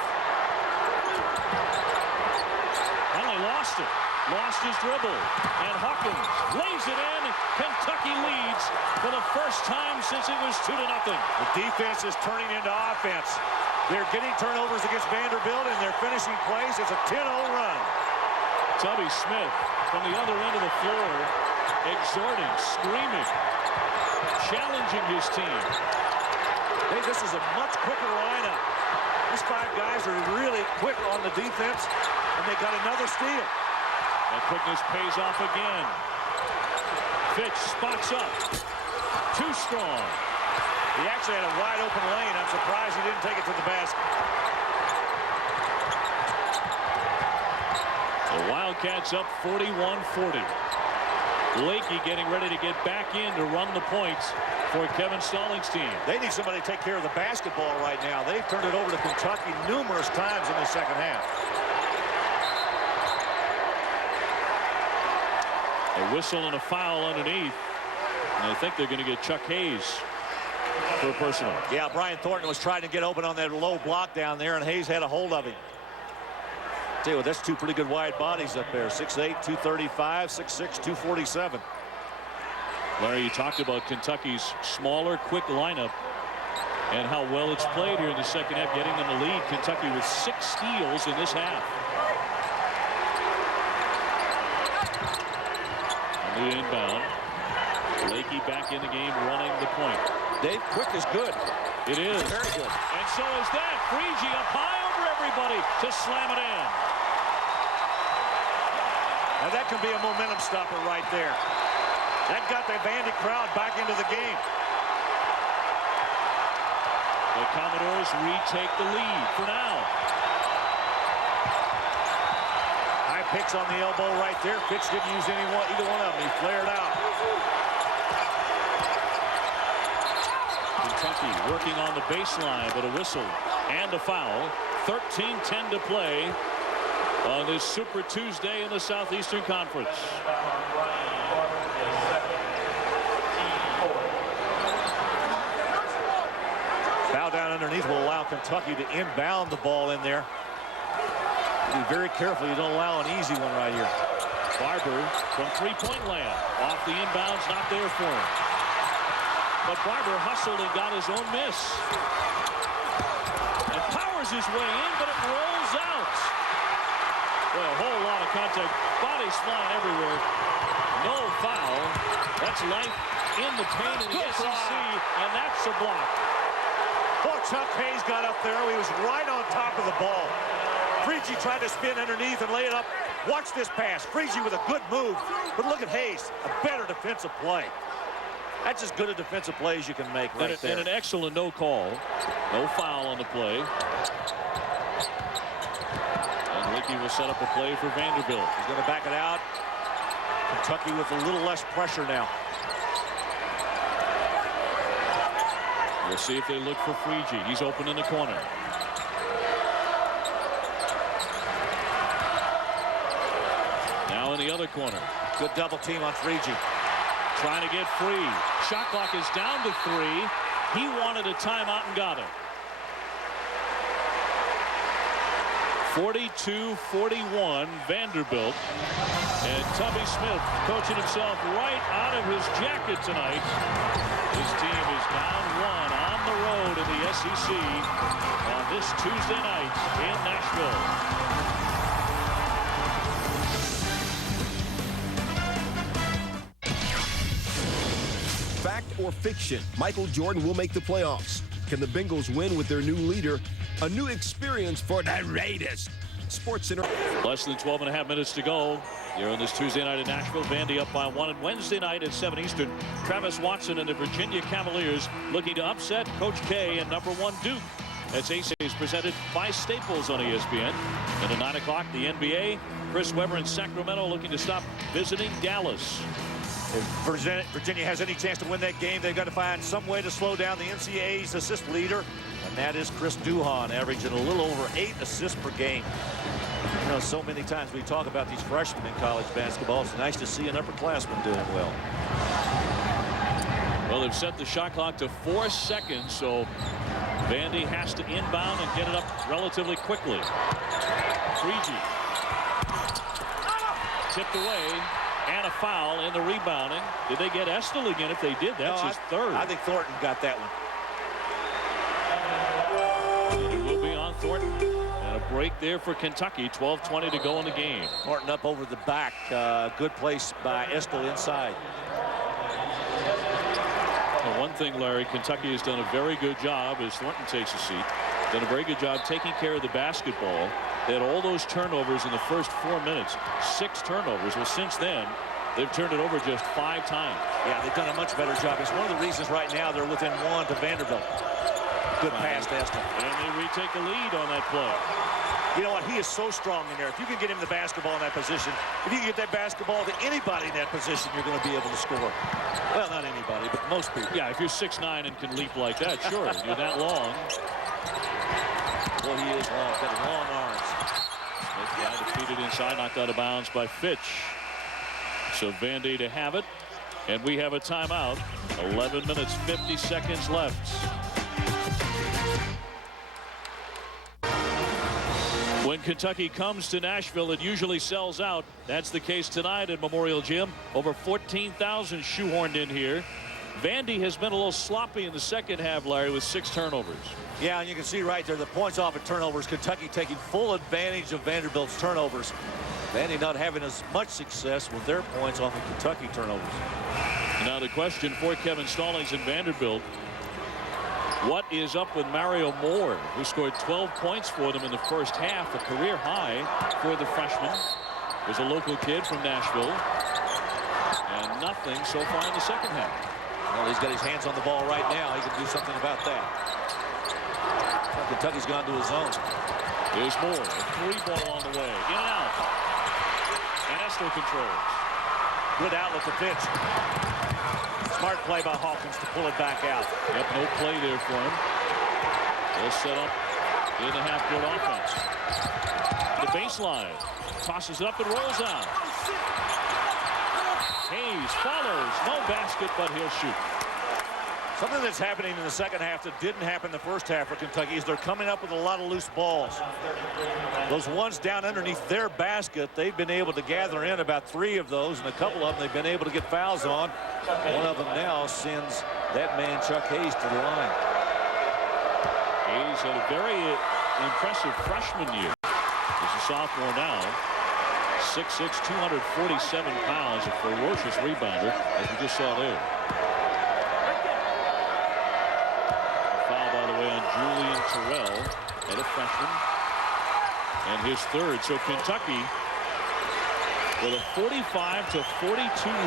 Lost it. Lost his dribble. And Hawkins lays it in. Kentucky leads for the first time since it was 2-0. The defense is turning into offense. They're getting turnovers against Vanderbilt, and they're finishing plays. It's a 10-0 run. Tubby Smith from the other end of the floor, exhorting, screaming, challenging his team. Hey, this is a much quicker lineup. These 5 guys are really quick on the defense. And they got another steal. That quickness pays off again. Fitch spots up. Too strong. He actually had a wide open lane. I'm surprised he didn't take it to the basket. The Wildcats up 41-40. Lakey getting ready to get back in to run the points for Kevin Stallings' team. They need somebody to take care of the basketball right now. They've turned it over to Kentucky numerous times in the second half. A whistle and a foul underneath. And I think they're going to get Chuck Hayes for a personal. Yeah, Brian Thornton was trying to get open on that low block down there, and Hayes had a hold of him. Tell you what, that's 2 pretty good wide bodies up there. 6'8", 235, 6'6", 247. Larry, you talked about Kentucky's smaller, quick lineup and how well it's played here in the second half, getting them the lead. Kentucky with 6 steals in this half. On the inbound. Lakey back in the game, running the point. Dave, quick is good. It is. Very good. And so is that. Freegee up high over everybody to slam it in. Now that can be a momentum stopper right there. That got the Vandy crowd back into the game. The Commodores retake the lead for now. High picks on the elbow right there. Fitch didn't use either one of them. He flared out. Kentucky working on the baseline, but a whistle and a foul. 13-10 to play on this Super Tuesday in the Southeastern Conference. Foul down underneath will allow Kentucky to inbound the ball in there. Be very careful you don't allow an easy one right here. Barber from three-point land. Off the inbounds, not there for him. But Barber hustled and got his own miss. And powers his way in, but it rolls out. Well, a whole lot of contact. Bodies flying everywhere. No foul. That's life in the paint in the SEC, and that's a block. Boy, Chuck Hayes got up there. He was right on top of the ball. Freegee tried to spin underneath and lay it up. Watch this pass. Freegee with a good move. But look at Hayes, a better defensive play. That's as good a defensive play as you can make right there. And an excellent no call. No foul on the play. And Lakey will set up a play for Vanderbilt. He's going to back it out. Kentucky with a little less pressure now. We'll see if they look for Freegee. He's open in the corner. Now in the other corner. Good double team on Freegee. Trying to get free. Shot clock is down to 3. He wanted a timeout and got it. 42-41 Vanderbilt. And Tubby Smith coaching himself right out of his jacket tonight. His team is down 1 on the road in the SEC on this Tuesday night in Nashville. Fact or fiction, Michael Jordan will make the playoffs. Can the Bengals win with their new leader? A new experience for the Raiders. Sports Center. Less than 12.5 minutes to go here on this Tuesday night in Nashville. Vandy up by 1. And Wednesday night at 7 Eastern, Travis Watson and the Virginia Cavaliers looking to upset Coach K and #1 Duke. That's Aces presented by Staples on ESPN. And at 9 o'clock, the NBA. Chris Webber in Sacramento looking to stop visiting Dallas. If Virginia has any chance to win that game, they've got to find some way to slow down the NCAA's assist leader, and that is Chris Duhon, averaging a little over 8 assists per game. You know, so many times we talk about these freshmen in college basketball. It's nice to see an upperclassman doing well. Well, they've set the shot clock to 4 seconds, so Vandy has to inbound and get it up relatively quickly. Freegee. Tipped away. And a foul in the rebounding. Did they get Estill again? If they did, that's his third. I think Thornton got that one. And it will be on Thornton. And a break there for Kentucky. 12:20 to go in the game. Thornton up over the back. Good place by Estill inside. Well, one thing, Larry, Kentucky has done a very good job as Thornton takes a seat. Done a very good job taking care of the basketball. They had all those turnovers in the first 4 minutes. 6 turnovers. Well, since then, they've turned it over just 5 times. Yeah, they've done a much better job. It's one of the reasons right now they're within 1 to Vanderbilt. Good pass to Estill. And they retake the lead on that play. You know what? He is so strong in there. If you can get him the basketball in that position, if you can get that basketball to anybody in that position, you're going to be able to score. Well, not anybody, but most people. Yeah, if you're 6'9" and can leap like that, sure. You're that long. Boy, he is long. Got long arms. Smith defeated inside, knocked out of bounds by Fitch. So Vandy to have it, and we have a timeout. 11 minutes, 50 seconds left. When Kentucky comes to Nashville, it usually sells out. That's the case tonight at Memorial Gym. Over 14,000 shoehorned in here. Vandy has been a little sloppy in the second half, Larry, with 6 turnovers. Yeah, and you can see right there the points off of turnovers. Kentucky taking full advantage of Vanderbilt's turnovers. Vandy not having as much success with their points off of Kentucky turnovers. Now the question for Kevin Stallings and Vanderbilt. What is up with Mario Moore, who scored 12 points for them in the first half, a career high for the freshman. Was a local kid from Nashville. And nothing so far in the second half. Well, he's got his hands on the ball right now. He can do something about that. Well, Kentucky's gone to his zone. There's Moore. A 3-ball on the way. In and out. And Estill controls. Good outlet to pitch. Smart play by Hawkins to pull it back out. Yep, no play there for him. They'll set up in the half-court offense. The baseline. Tosses it up and rolls out. Hayes follows. No basket, but he'll shoot. Something that's happening in the second half that didn't happen in the first half for Kentucky is they're coming up with a lot of loose balls. Those ones down underneath their basket, they've been able to gather in about 3 of those, and a couple of them they've been able to get fouls on. One of them now sends that man Chuck Hayes to the line. Hayes had a very impressive freshman year. He's a sophomore now. 6'6", 247 pounds, a ferocious rebounder, as we just saw there. Julian Terrell, another freshman, and his third. So Kentucky with a 45-42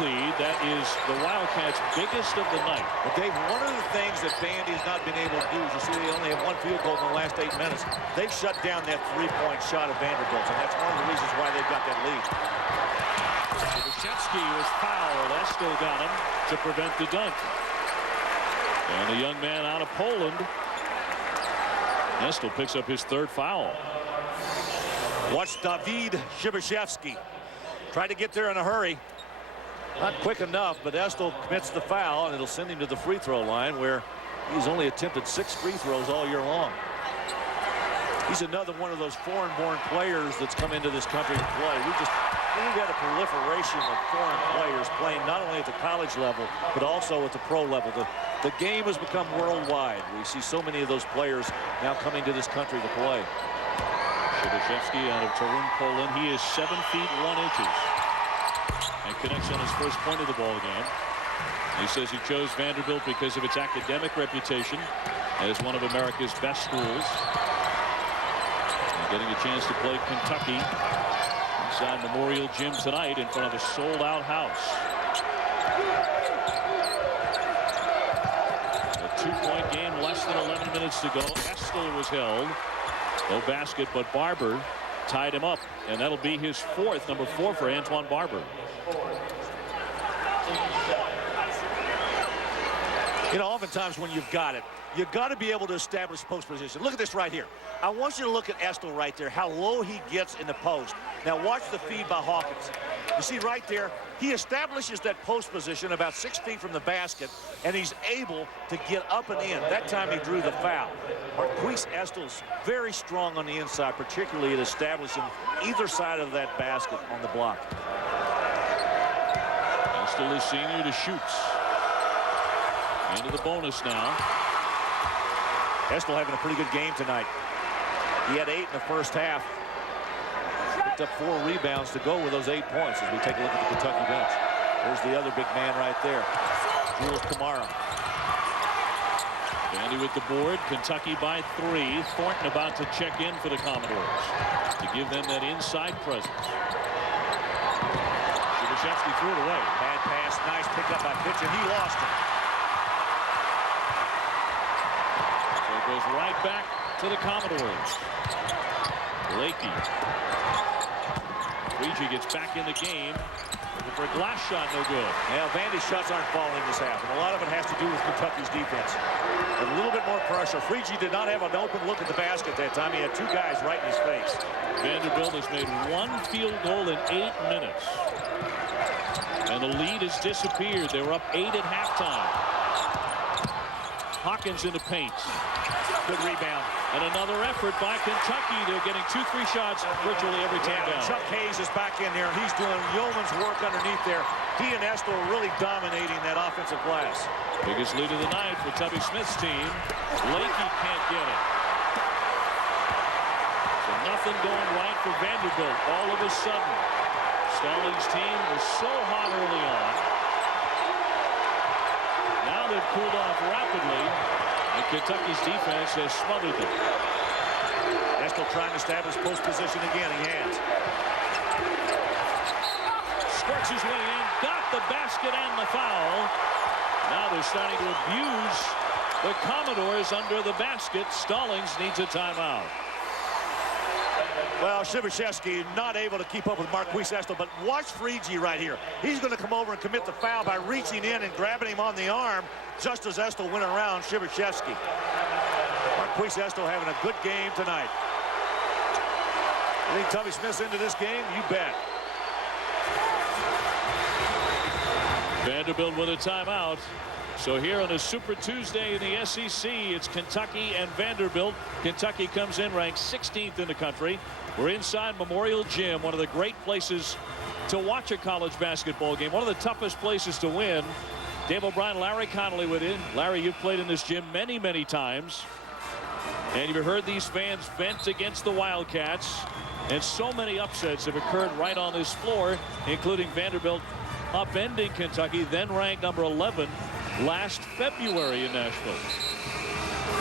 lead. That is the Wildcats' biggest of the night. But Dave, one of the things that Vandy has not been able to do is, you see, they only have 1 field goal in the last 8 minutes. They've shut down that 3-point shot of Vanderbilt, and that's one of the reasons why they've got that lead. Krzyzewski was fouled. Estill got him to prevent the dunk. And the young man out of Poland, Estel, picks up his 3rd foul. Watch David Shibashevsky. Tried to get there in a hurry. Not quick enough, but Estel commits the foul, and it'll send him to the free throw line, where he's only attempted 6 free throws all year long. He's another one of those foreign-born players that's come into this country to play. We've got a proliferation of foreign players playing not only at the college level, but also at the pro level. The game has become worldwide. We see so many of those players now coming to this country to play. Shibashevsky out of Torun, Poland. He is 7 feet 1 inches. And connects on his first point of the ball game. He says he chose Vanderbilt because of its academic reputation as one of America's best schools. And getting a chance to play Kentucky inside Memorial Gym tonight in front of a sold-out house. A 2-point game, less than 11 minutes to go. Estel was held. No basket, but Barber tied him up, and that'll be his 4th, number 4 for Antoine Barber. You know, oftentimes when you've got it, you've got to be able to establish post position. Look at this right here. I want you to look at Estel right there, how low he gets in the post. Now watch the feed by Hawkins. You see right there, he establishes that post position about 6 feet from the basket, and he's able to get up and in. That time he drew the foul. Marquise Estel's very strong on the inside, particularly at establishing either side of that basket on the block. Estel is senior to shoots. Into the bonus now. Estel having a pretty good game tonight. He had 8 in the first half. Picked up 4 rebounds to go with those 8 points as we take a look at the Kentucky bench. There's the other big man right there, Jules Kamara. Vandy with the board. Kentucky by 3. Thornton about to check in for the Commodores to give them that inside presence. Shibashevsky threw it away. Bad pass, nice pickup by pitch, and he lost it. Goes right back to the Commodores. Blakey. Freegee gets back in the game. Looking for a glass shot, no good. Now, Vandy's shots aren't falling this half, and a lot of it has to do with Kentucky's defense. A little bit more pressure. Freegee did not have an open look at the basket that time. He had 2 guys right in his face. Vanderbilt has made 1 field goal in 8 minutes. And the lead has disappeared. They were up 8 at halftime. Hawkins in the paint. Good rebound. And another effort by Kentucky. They're getting 2-3 shots virtually every time down. Chuck Hayes is back in there, and he's doing yeoman's work underneath there. He and Estel are really dominating that offensive glass. Biggest lead of the night for Tubby Smith's team. Blakey can't get it. So nothing going right for Vanderbilt. All of a sudden, Stallings' team was so hot early on. Now they've cooled off rapidly. And Kentucky's defense has smothered them. Estel trying to establish post position again. He has. Squirts his way in. Got the basket and the foul. Now they're starting to abuse the Commodores under the basket. Stallings needs a timeout. Well, Shibashevsky not able to keep up with Marquise Estel, but watch Freegee right here. He's going to come over and commit the foul by reaching in and grabbing him on the arm just as Estel went around Shibashevsky. Marquise Estel having a good game tonight. You think Tubby Smith's into this game? You bet. Vanderbilt with a timeout. So here on a Super Tuesday in the SEC, it's Kentucky and Vanderbilt. Kentucky comes in ranked 16th in the country. We're inside Memorial Gym, one of the great places to watch a college basketball game, one of the toughest places to win. Dave O'Brien, Larry Connolly with you. Larry, you've played in this gym many, many times. And you've heard these fans vent against the Wildcats. And so many upsets have occurred right on this floor, including Vanderbilt upending Kentucky, then ranked number 11 last February in Nashville.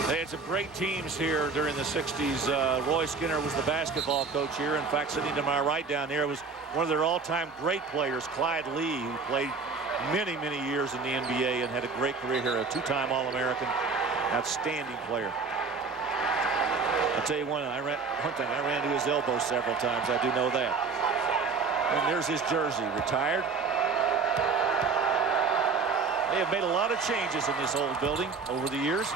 They had some great teams here during the 60s. Roy Skinner was the basketball coach here. In fact, sitting to my right down there was one of their all-time great players, Clyde Lee, who played many, many years in the NBA and had a great career here, a 2-time All-American, outstanding player. I'll tell you one thing, I ran to his elbow several times. I do know that. And there's his jersey, retired. They have made a lot of changes in this old building over the years.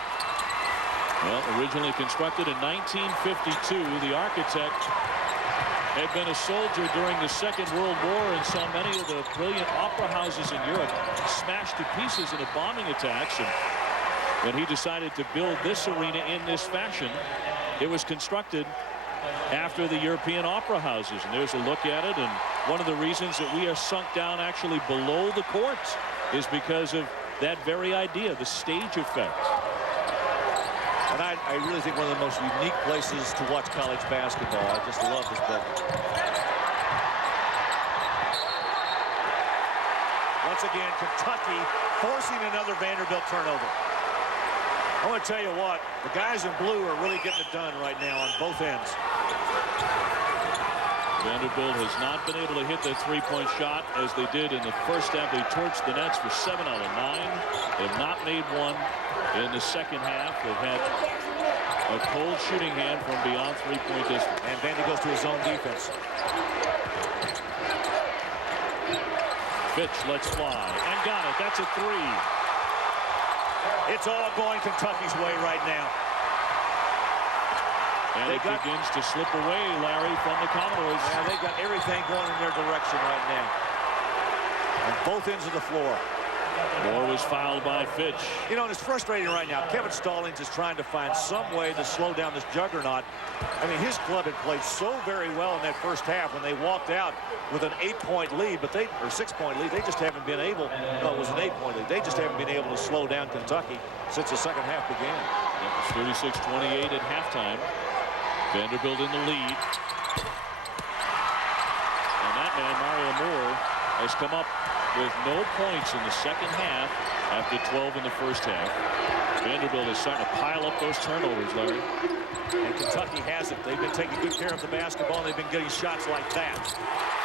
Well, originally constructed in 1952, the architect had been a soldier during the Second World War and saw many of the brilliant opera houses in Europe smashed to pieces in a bombing attacks. And when he decided to build this arena in this fashion, it was constructed after the European opera houses. And there's a look at it. And one of the reasons that we are sunk down actually below the courts is because of that very idea, the stage effect. And I really think one of the most unique places to watch college basketball. I just love this building. Once again, Kentucky forcing another Vanderbilt turnover. I want to tell you what, the guys in blue are really getting it done right now on both ends. Vanderbilt has not been able to hit that three-point shot as they did in the first half. They torched the Nets for 7 out of 9. They have not made one in the second half. They've had a cold shooting hand from beyond three-point distance. And Vandy goes to his own defense. Fitch lets fly and got it. That's a three. It's all going Kentucky's way right now. And it begins to slip away, Larry, from the Commodores. Yeah, they got everything going in their direction right now. On both ends of the floor. Moore was fouled by Fitch. You know, and it's frustrating right now. Kevin Stallings is trying to find some way to slow down this juggernaut. I mean, his club had played so very well in that first half when they walked out with an 8-point lead, but or 6-point lead. They just haven't been able. No, it was an 8-point lead. They just haven't been able to slow down Kentucky since the second half began. It was 36-28 at halftime. Vanderbilt in the lead. And that man, Mario Moore, has come up with no points in the second half after 12 in the first half. Vanderbilt is starting to pile up those turnovers, Larry. And Kentucky has it. They've been taking good care of the basketball, and they've been getting shots like that.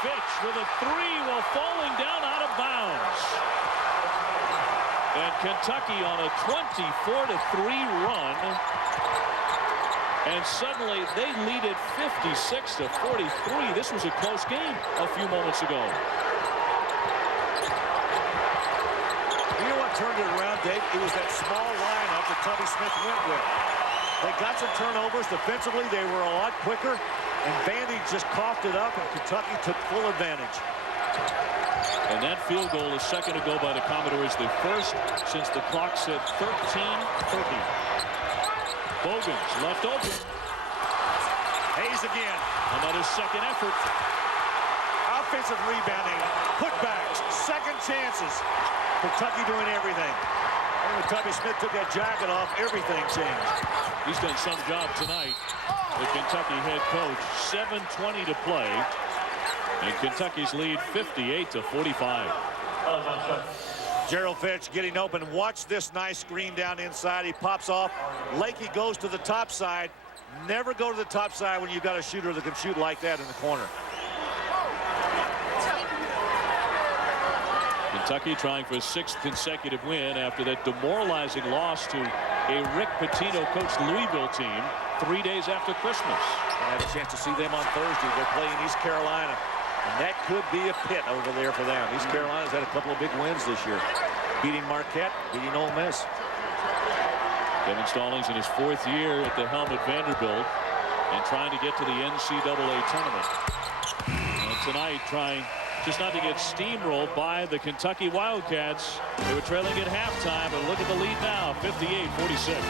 Fitch with a three while falling down out of bounds. And Kentucky on a 24-3 run. And suddenly they lead it 56-43. This was a close game a few moments ago. You know what turned it around, Dave? It was that small lineup that Tubby Smith went with. They got some turnovers. Defensively, they were a lot quicker. And Vandy just coughed it up, and Kentucky took full advantage. And that field goal a second ago by the Commodores, the first since the clock said 13:30. Bogans left open. Hayes again. Another second effort. Offensive rebounding, putbacks, second chances. Kentucky doing everything. And when Tubby Smith took that jacket off, everything changed. He's done some job tonight. The Kentucky head coach. 7:20 to play. And Kentucky's lead 58-45. Gerald Fitch getting open. Watch this nice screen down inside. He pops off. Lakey goes to the top side. Never go to the top side when you've got a shooter that can shoot like that in the corner. Kentucky trying for a 6th consecutive win after that demoralizing loss to a Rick Pitino coached Louisville team 3 days after Christmas. I had a chance to see them on Thursday. They're playing East Carolina. And that could be a pit over there for them. East Carolina's had a couple of big wins this year. Beating Marquette, beating Ole Miss. Kevin Stallings in his 4th year at the helm at Vanderbilt and trying to get to the NCAA tournament. And tonight trying just not to get steamrolled by the Kentucky Wildcats. They were trailing at halftime, but look at the lead now, 58-46.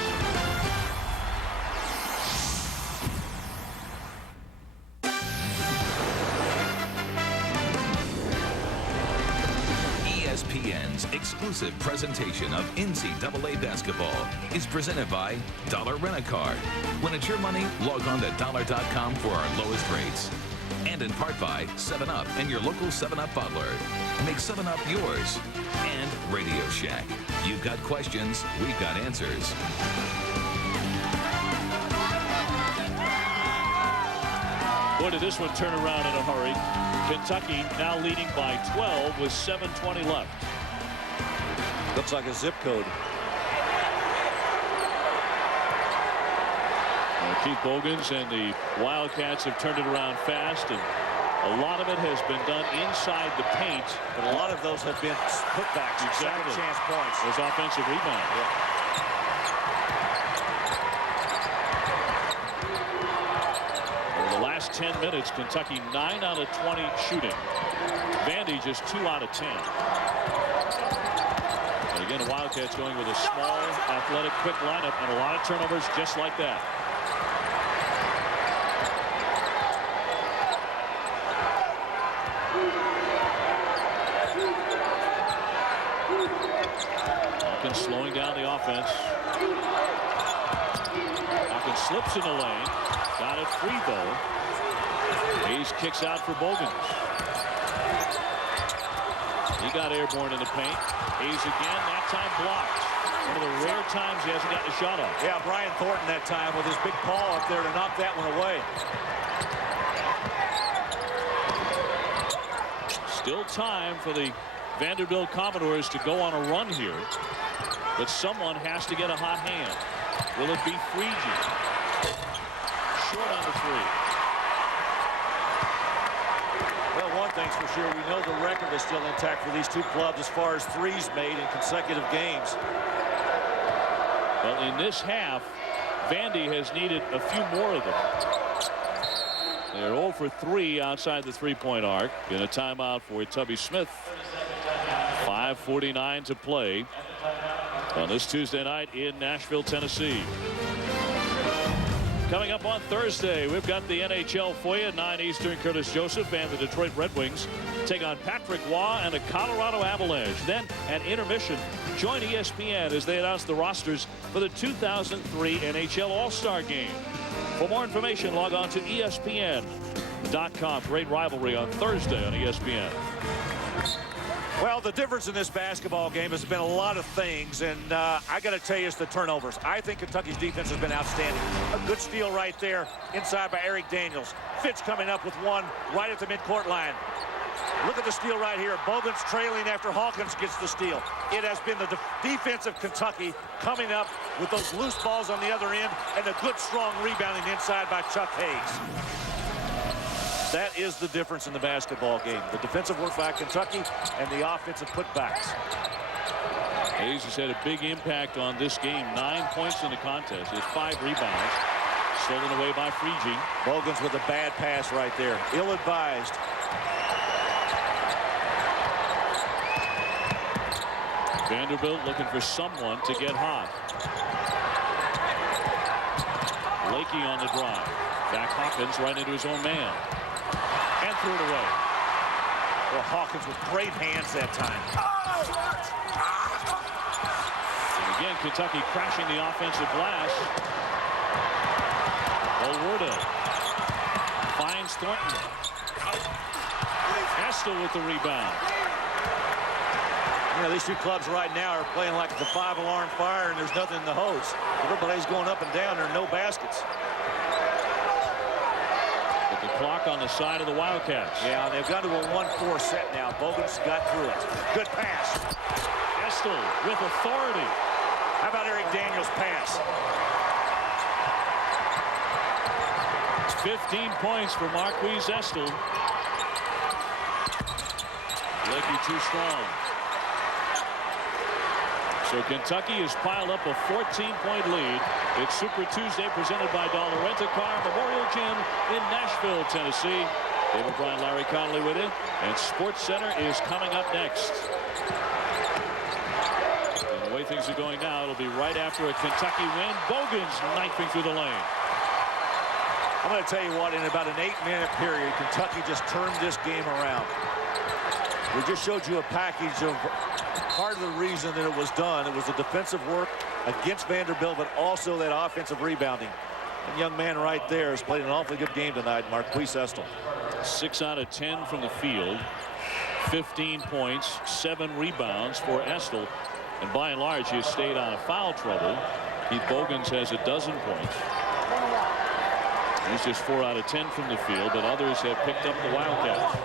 ESPN's exclusive presentation of NCAA basketball is presented by Dollar Rent-A-Car. When it's your money, log on to dollar.com for our lowest rates. And in part by 7-Up and your local 7-Up bottler. Make 7-Up yours. And Radio Shack. You've got questions, we've got answers. Boy, did this one turn around in a hurry. Kentucky now leading by 12 with 7:20 left. Looks like a zip code. Keith Bogans and the Wildcats have turned it around fast, and A lot of it has been done inside the paint. But a lot of those have been putbacks. Exactly. Second chance points. Those offensive rebounds. Yeah. Over the last 10 minutes, Kentucky 9 out of 20 shooting. Vandy just 2 out of 10. And again, the Wildcats going with a small, athletic, quick lineup and a lot of turnovers just like that. Hawkins slowing down the offense. Hawkins slips in the lane. Got it free though. Hayes kicks out for Bogans. He got airborne in the paint. Hayes again, that time blocked. One of the rare times he hasn't gotten a shot off. Yeah, Brian Thornton that time with his big paw up there to knock that one away. Still time for the Vanderbilt Commodores to go on a run here. But someone has to get a hot hand. Will it be Freegee? Short on the three. Well, one thing's for sure, we know the record is still intact for these two clubs as far as threes made in consecutive games. Well, in this half, Vandy has needed a few more of them. They're 0 for 3 outside the three-point arc. In a timeout for Tubby Smith. 5:49 to play on this Tuesday night in Nashville, Tennessee. Coming up on Thursday, we've got the NHL for you at 9 Eastern. Curtis Joseph and the Detroit Red Wings take on Patrick Waugh and the Colorado Avalanche. Then at intermission, join ESPN as they announce the rosters for the 2003 NHL All-Star Game. For more information, log on to ESPN.com. Great rivalry on Thursday on ESPN. Well, the difference in this basketball game has been a lot of things, and I got to tell you, it's the turnovers. I think Kentucky's defense has been outstanding. A good steal right there inside by Eric Daniels. Fitch coming up with one right at the midcourt line. Look at the steal right here. Bogans trailing after Hawkins gets the steal. It has been the defense of Kentucky coming up with those loose balls on the other end and a good, strong rebounding inside by Chuck Hayes. That is the difference in the basketball game. The defensive work by Kentucky and the offensive putbacks. Hayes has had a big impact on this game. 9 points in the contest. He has 5 rebounds. Stolen away by Freegee. Bogans with a bad pass right there. Ill-advised. Vanderbilt looking for someone to get hot. Lakey on the drive. Back Hawkins right into his own man. And threw it away. Well, Hawkins with great hands that time. And again, Kentucky crashing the offensive glass. Olwerda finds Thornton. Estel with the rebound. You know, these two clubs right now are playing like the 5-alarm fire and there's nothing in the hose. Everybody's going up and down. There are no baskets. The clock on the side of the Wildcats. Yeah, they've gone to a 1-4 set now. Bogans got through it. Good pass. Estel with authority. How about Eric Daniels' pass? 15 points for Marquise Estel. Lakey too strong. So Kentucky has piled up a 14-point lead. It's Super Tuesday presented by Dollar Rent-A-Car Memorial Gym in Nashville, Tennessee. David Bryan, Larry Connolly with you. And Sports Center is coming up next. And the way things are going now, it'll be right after a Kentucky win. Bogans knifing through the lane. I'm going to tell you what, in about an 8-minute period, Kentucky just turned this game around. We just showed you a package of part of the reason that it was done. It was the defensive work against Vanderbilt, but also that offensive rebounding. That young man right there has played an awfully good game tonight, Marquise Estel. 6 out of 10 from the field. 15 points, 7 rebounds for Estel. And by and large, he has stayed out of foul trouble. Keith Bogans has 12 points. He's just 4 out of 10 from the field, but others have picked up the Wildcats.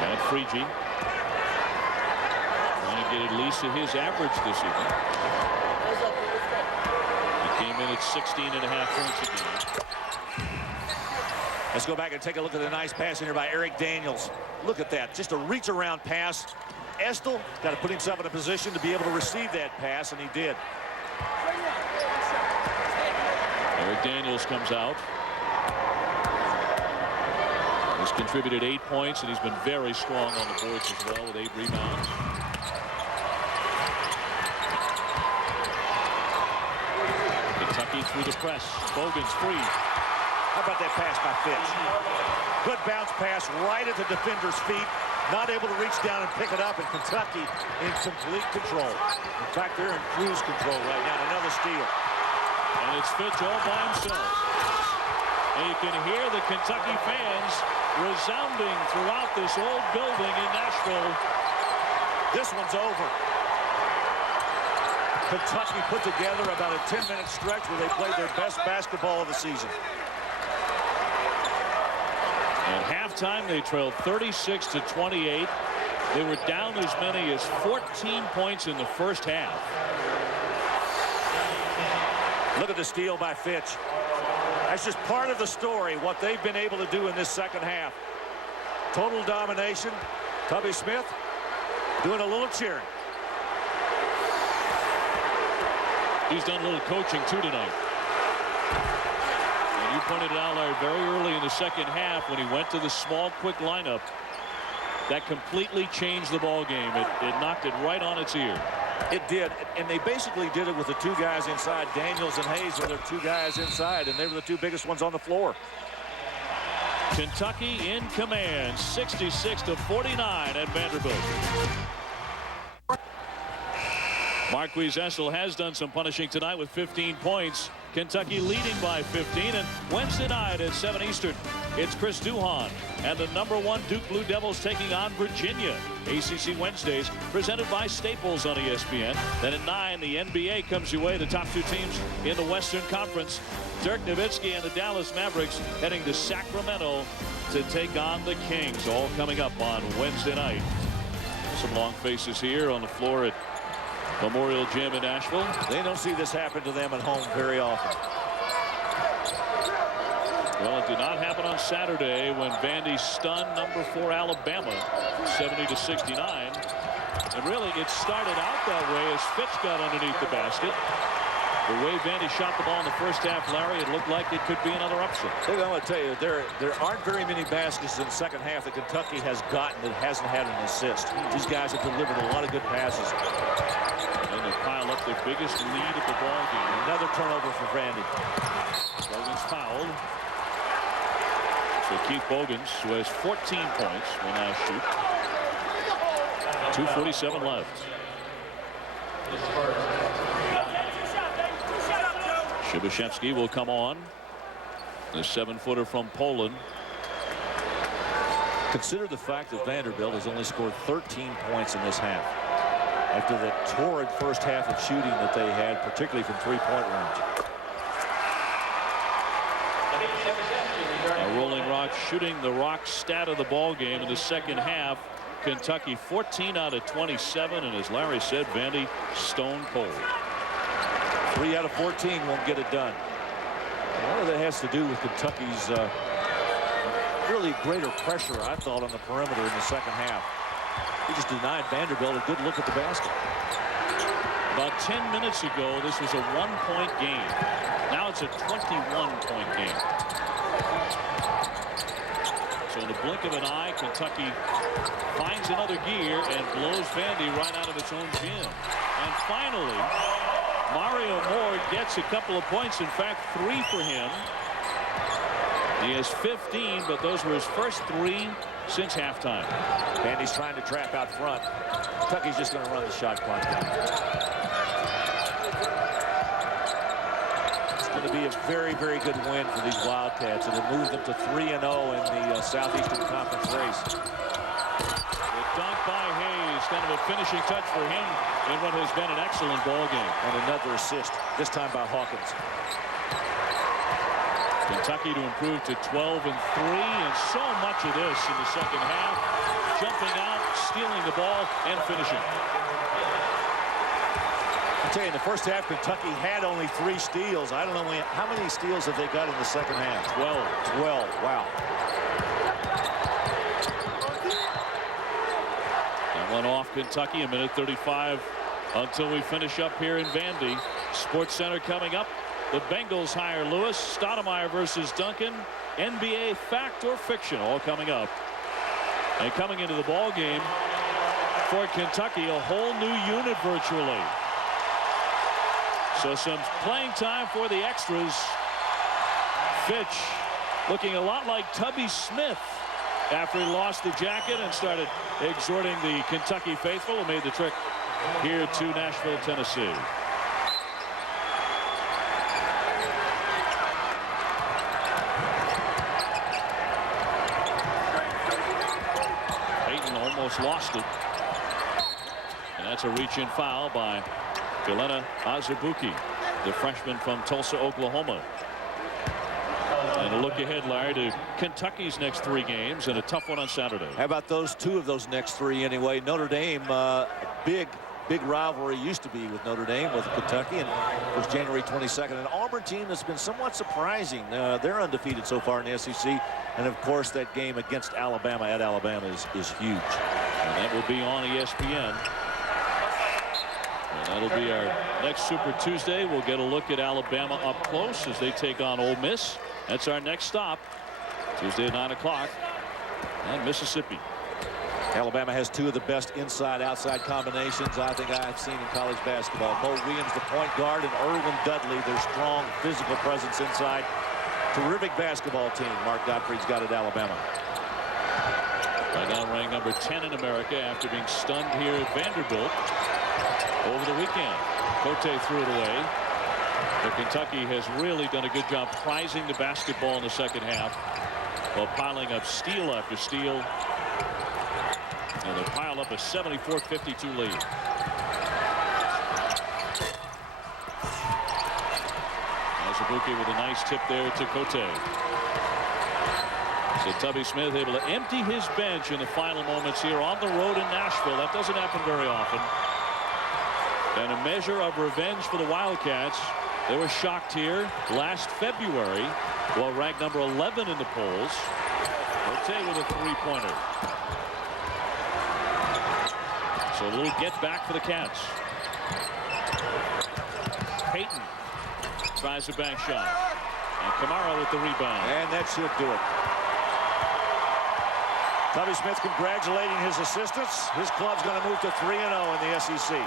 And Freegee trying to get at least to his average this evening. He came in at 16.5 points a game. Let's go back and take a look at the nice pass in here by Eric Daniels. Look at that. Just a reach-around pass. Estel got to put himself in a position to be able to receive that pass, and he did. Eric Daniels comes out. He's contributed 8 points, and he's been very strong on the boards as well with 8 rebounds. Kentucky through the press. Bogan's free. How about that pass by Fitch? Good bounce pass right at the defender's feet. Not able to reach down and pick it up, and Kentucky in complete control. In fact, they're in cruise control right now. Another steal. And it's Fitch all by himself. And you can hear the Kentucky fans resounding throughout this old building in Nashville. This one's over. Kentucky put together about a 10-minute stretch where they played their best basketball of the season. At halftime, they trailed 36-28. They were down as many as 14 points in the first half. Look at the steal by Fitch. That's just part of the story, what they've been able to do in this second half. Total domination. Tubby Smith doing a little cheering. He's done a little coaching, too, tonight. And you pointed it out, Larry, very early in the second half when he went to the small, quick lineup. That completely changed the ball game. It knocked it right on its ear. It did, and they basically did it with the 2 guys inside. Daniels and Hayes were their 2 guys inside, and they were the 2 biggest ones on the floor. Kentucky in command, 66-49 at Vanderbilt. Marquise Estel has done some punishing tonight with 15 points. Kentucky leading by 15, and Wednesday night at 7 Eastern, it's Chris Duhon and the #1 Duke Blue Devils taking on Virginia. ACC Wednesdays presented by Staples on ESPN. Then at 9, the NBA comes your way. The top 2 teams in the Western Conference. Dirk Nowitzki and the Dallas Mavericks heading to Sacramento to take on the Kings. All coming up on Wednesday night. Some long faces here on the floor at Memorial Gym in Nashville. They don't see this happen to them at home very often. Well, it did not happen on Saturday when Vandy stunned #4 Alabama 70-69. And really, it started out that way as Fitch got underneath the basket. The way Vandy shot the ball in the first half, Larry, it looked like it could be another upset. I'm going to tell you, there aren't very many baskets in the second half that Kentucky has gotten that hasn't had an assist. These guys have delivered a lot of good passes. And they pile up their biggest lead of the ball game. Another turnover for Vandy. Bogan's fouled. So Keith Bogans, who has 14 points, will now shoot. 2:47 left. Shibashevsky will come on. The 7-footer from Poland. Consider the fact that Vanderbilt has only scored 13 points in this half. After that torrid first half of shooting that they had, particularly from 3-point range. Rolling Rock shooting the rock stat of the ball game in the second half. Kentucky 14 out of 27, and as Larry said, Vandy stone cold. 3 out of 14 won't get it done. A lot of that has to do with Kentucky's really greater pressure, I thought, on the perimeter in the second half. He just denied Vanderbilt a good look at the basket. About 10 minutes ago, this was a 1-point game. Now it's a 21-point game. So in the blink of an eye, Kentucky finds another gear and blows Vandy right out of its own gym. And finally, Mario Moore gets a couple of points. In fact, 3 for him. He has 15, but those were his first 3 since halftime. Vandy's trying to trap out front. Kentucky's just going to run the shot clock down. It's going to be a very, very good win for these Wildcats. It'll move them to 3-0 in the Southeastern Conference race. The dunk by Hayes, kind of a finishing touch for him in what has been an excellent ball game. And another assist, this time by Hawkins. Kentucky to improve to 12-3, and so much of this in the second half. Jumping out, stealing the ball, and finishing. I'll tell you, in the first half, Kentucky had only 3 steals. I don't know how many steals have they got in the second half. 12. Wow. That one off Kentucky, a minute 35 until we finish up here in Vandy. Sports Center coming up. The Bengals hire Lewis. Stoudemire versus Duncan. NBA fact or fiction, all coming up. And coming into the ball game for Kentucky, a whole new unit virtually. So some playing time for the extras. Fitch looking a lot like Tubby Smith after he lost the jacket and started exhorting the Kentucky faithful, who made the trip here to Nashville, Tennessee. Payton almost lost it. And that's a reach-in foul by Jelena Azubuike, the freshman from Tulsa, Oklahoma. And a look ahead, Larry, to Kentucky's next 3 games and a tough one on Saturday. How about those 2 of those next 3 anyway? Notre Dame, big rivalry used to be with Notre Dame with Kentucky, and it was January 22nd. An Auburn team that's been somewhat surprising. They're undefeated so far in the SEC, and of course that game against Alabama at Alabama is huge. And that will be on ESPN. And that'll be our next Super Tuesday. We'll get a look at Alabama up close as they take on Ole Miss. That's our next stop. Tuesday at 9 o'clock. And Mississippi. Alabama has 2 of the best inside-outside combinations I think I've seen in college basketball. Mo Williams, the point guard, and Irwin Dudley, their strong physical presence inside. Terrific basketball team Mark Gottfried's got at Alabama. Right now ranked number 10 in America after being stunned here at Vanderbilt over the weekend. Cote threw it away. But Kentucky has really done a good job prizing the basketball in the second half while piling up steal after steal. And they pile up a 74-52 lead. Azubuike with a nice tip there to Cote. So Tubby Smith able to empty his bench in the final moments here on the road in Nashville. That doesn't happen very often. And a measure of revenge for the Wildcats. They were shocked here last February, while ranked number 11 in the polls. Cote with a 3-pointer. So a little get back for the Cats. Payton tries a bank shot. And Kamara with the rebound. And that should do it. Tubby Smith congratulating his assistants. His club's going to move to 3-0 in the SEC.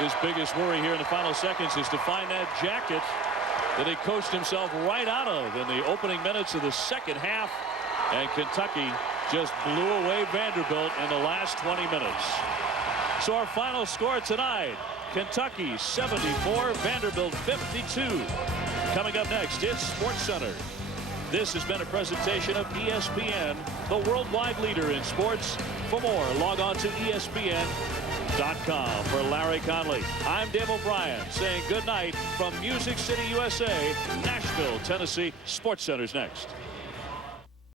His biggest worry here in the final seconds is to find that jacket that he coached himself right out of in the opening minutes of the second half. And Kentucky just blew away Vanderbilt in the last 20 minutes. So our final score tonight, Kentucky 74, Vanderbilt 52. Coming up next, it's Sports Center. This has been a presentation of ESPN, the worldwide leader in sports. For more, log on to ESPN.com. For Larry Conley, I'm Dave O'Brien saying good night from Music City, USA, Nashville, Tennessee. Sports Center's next.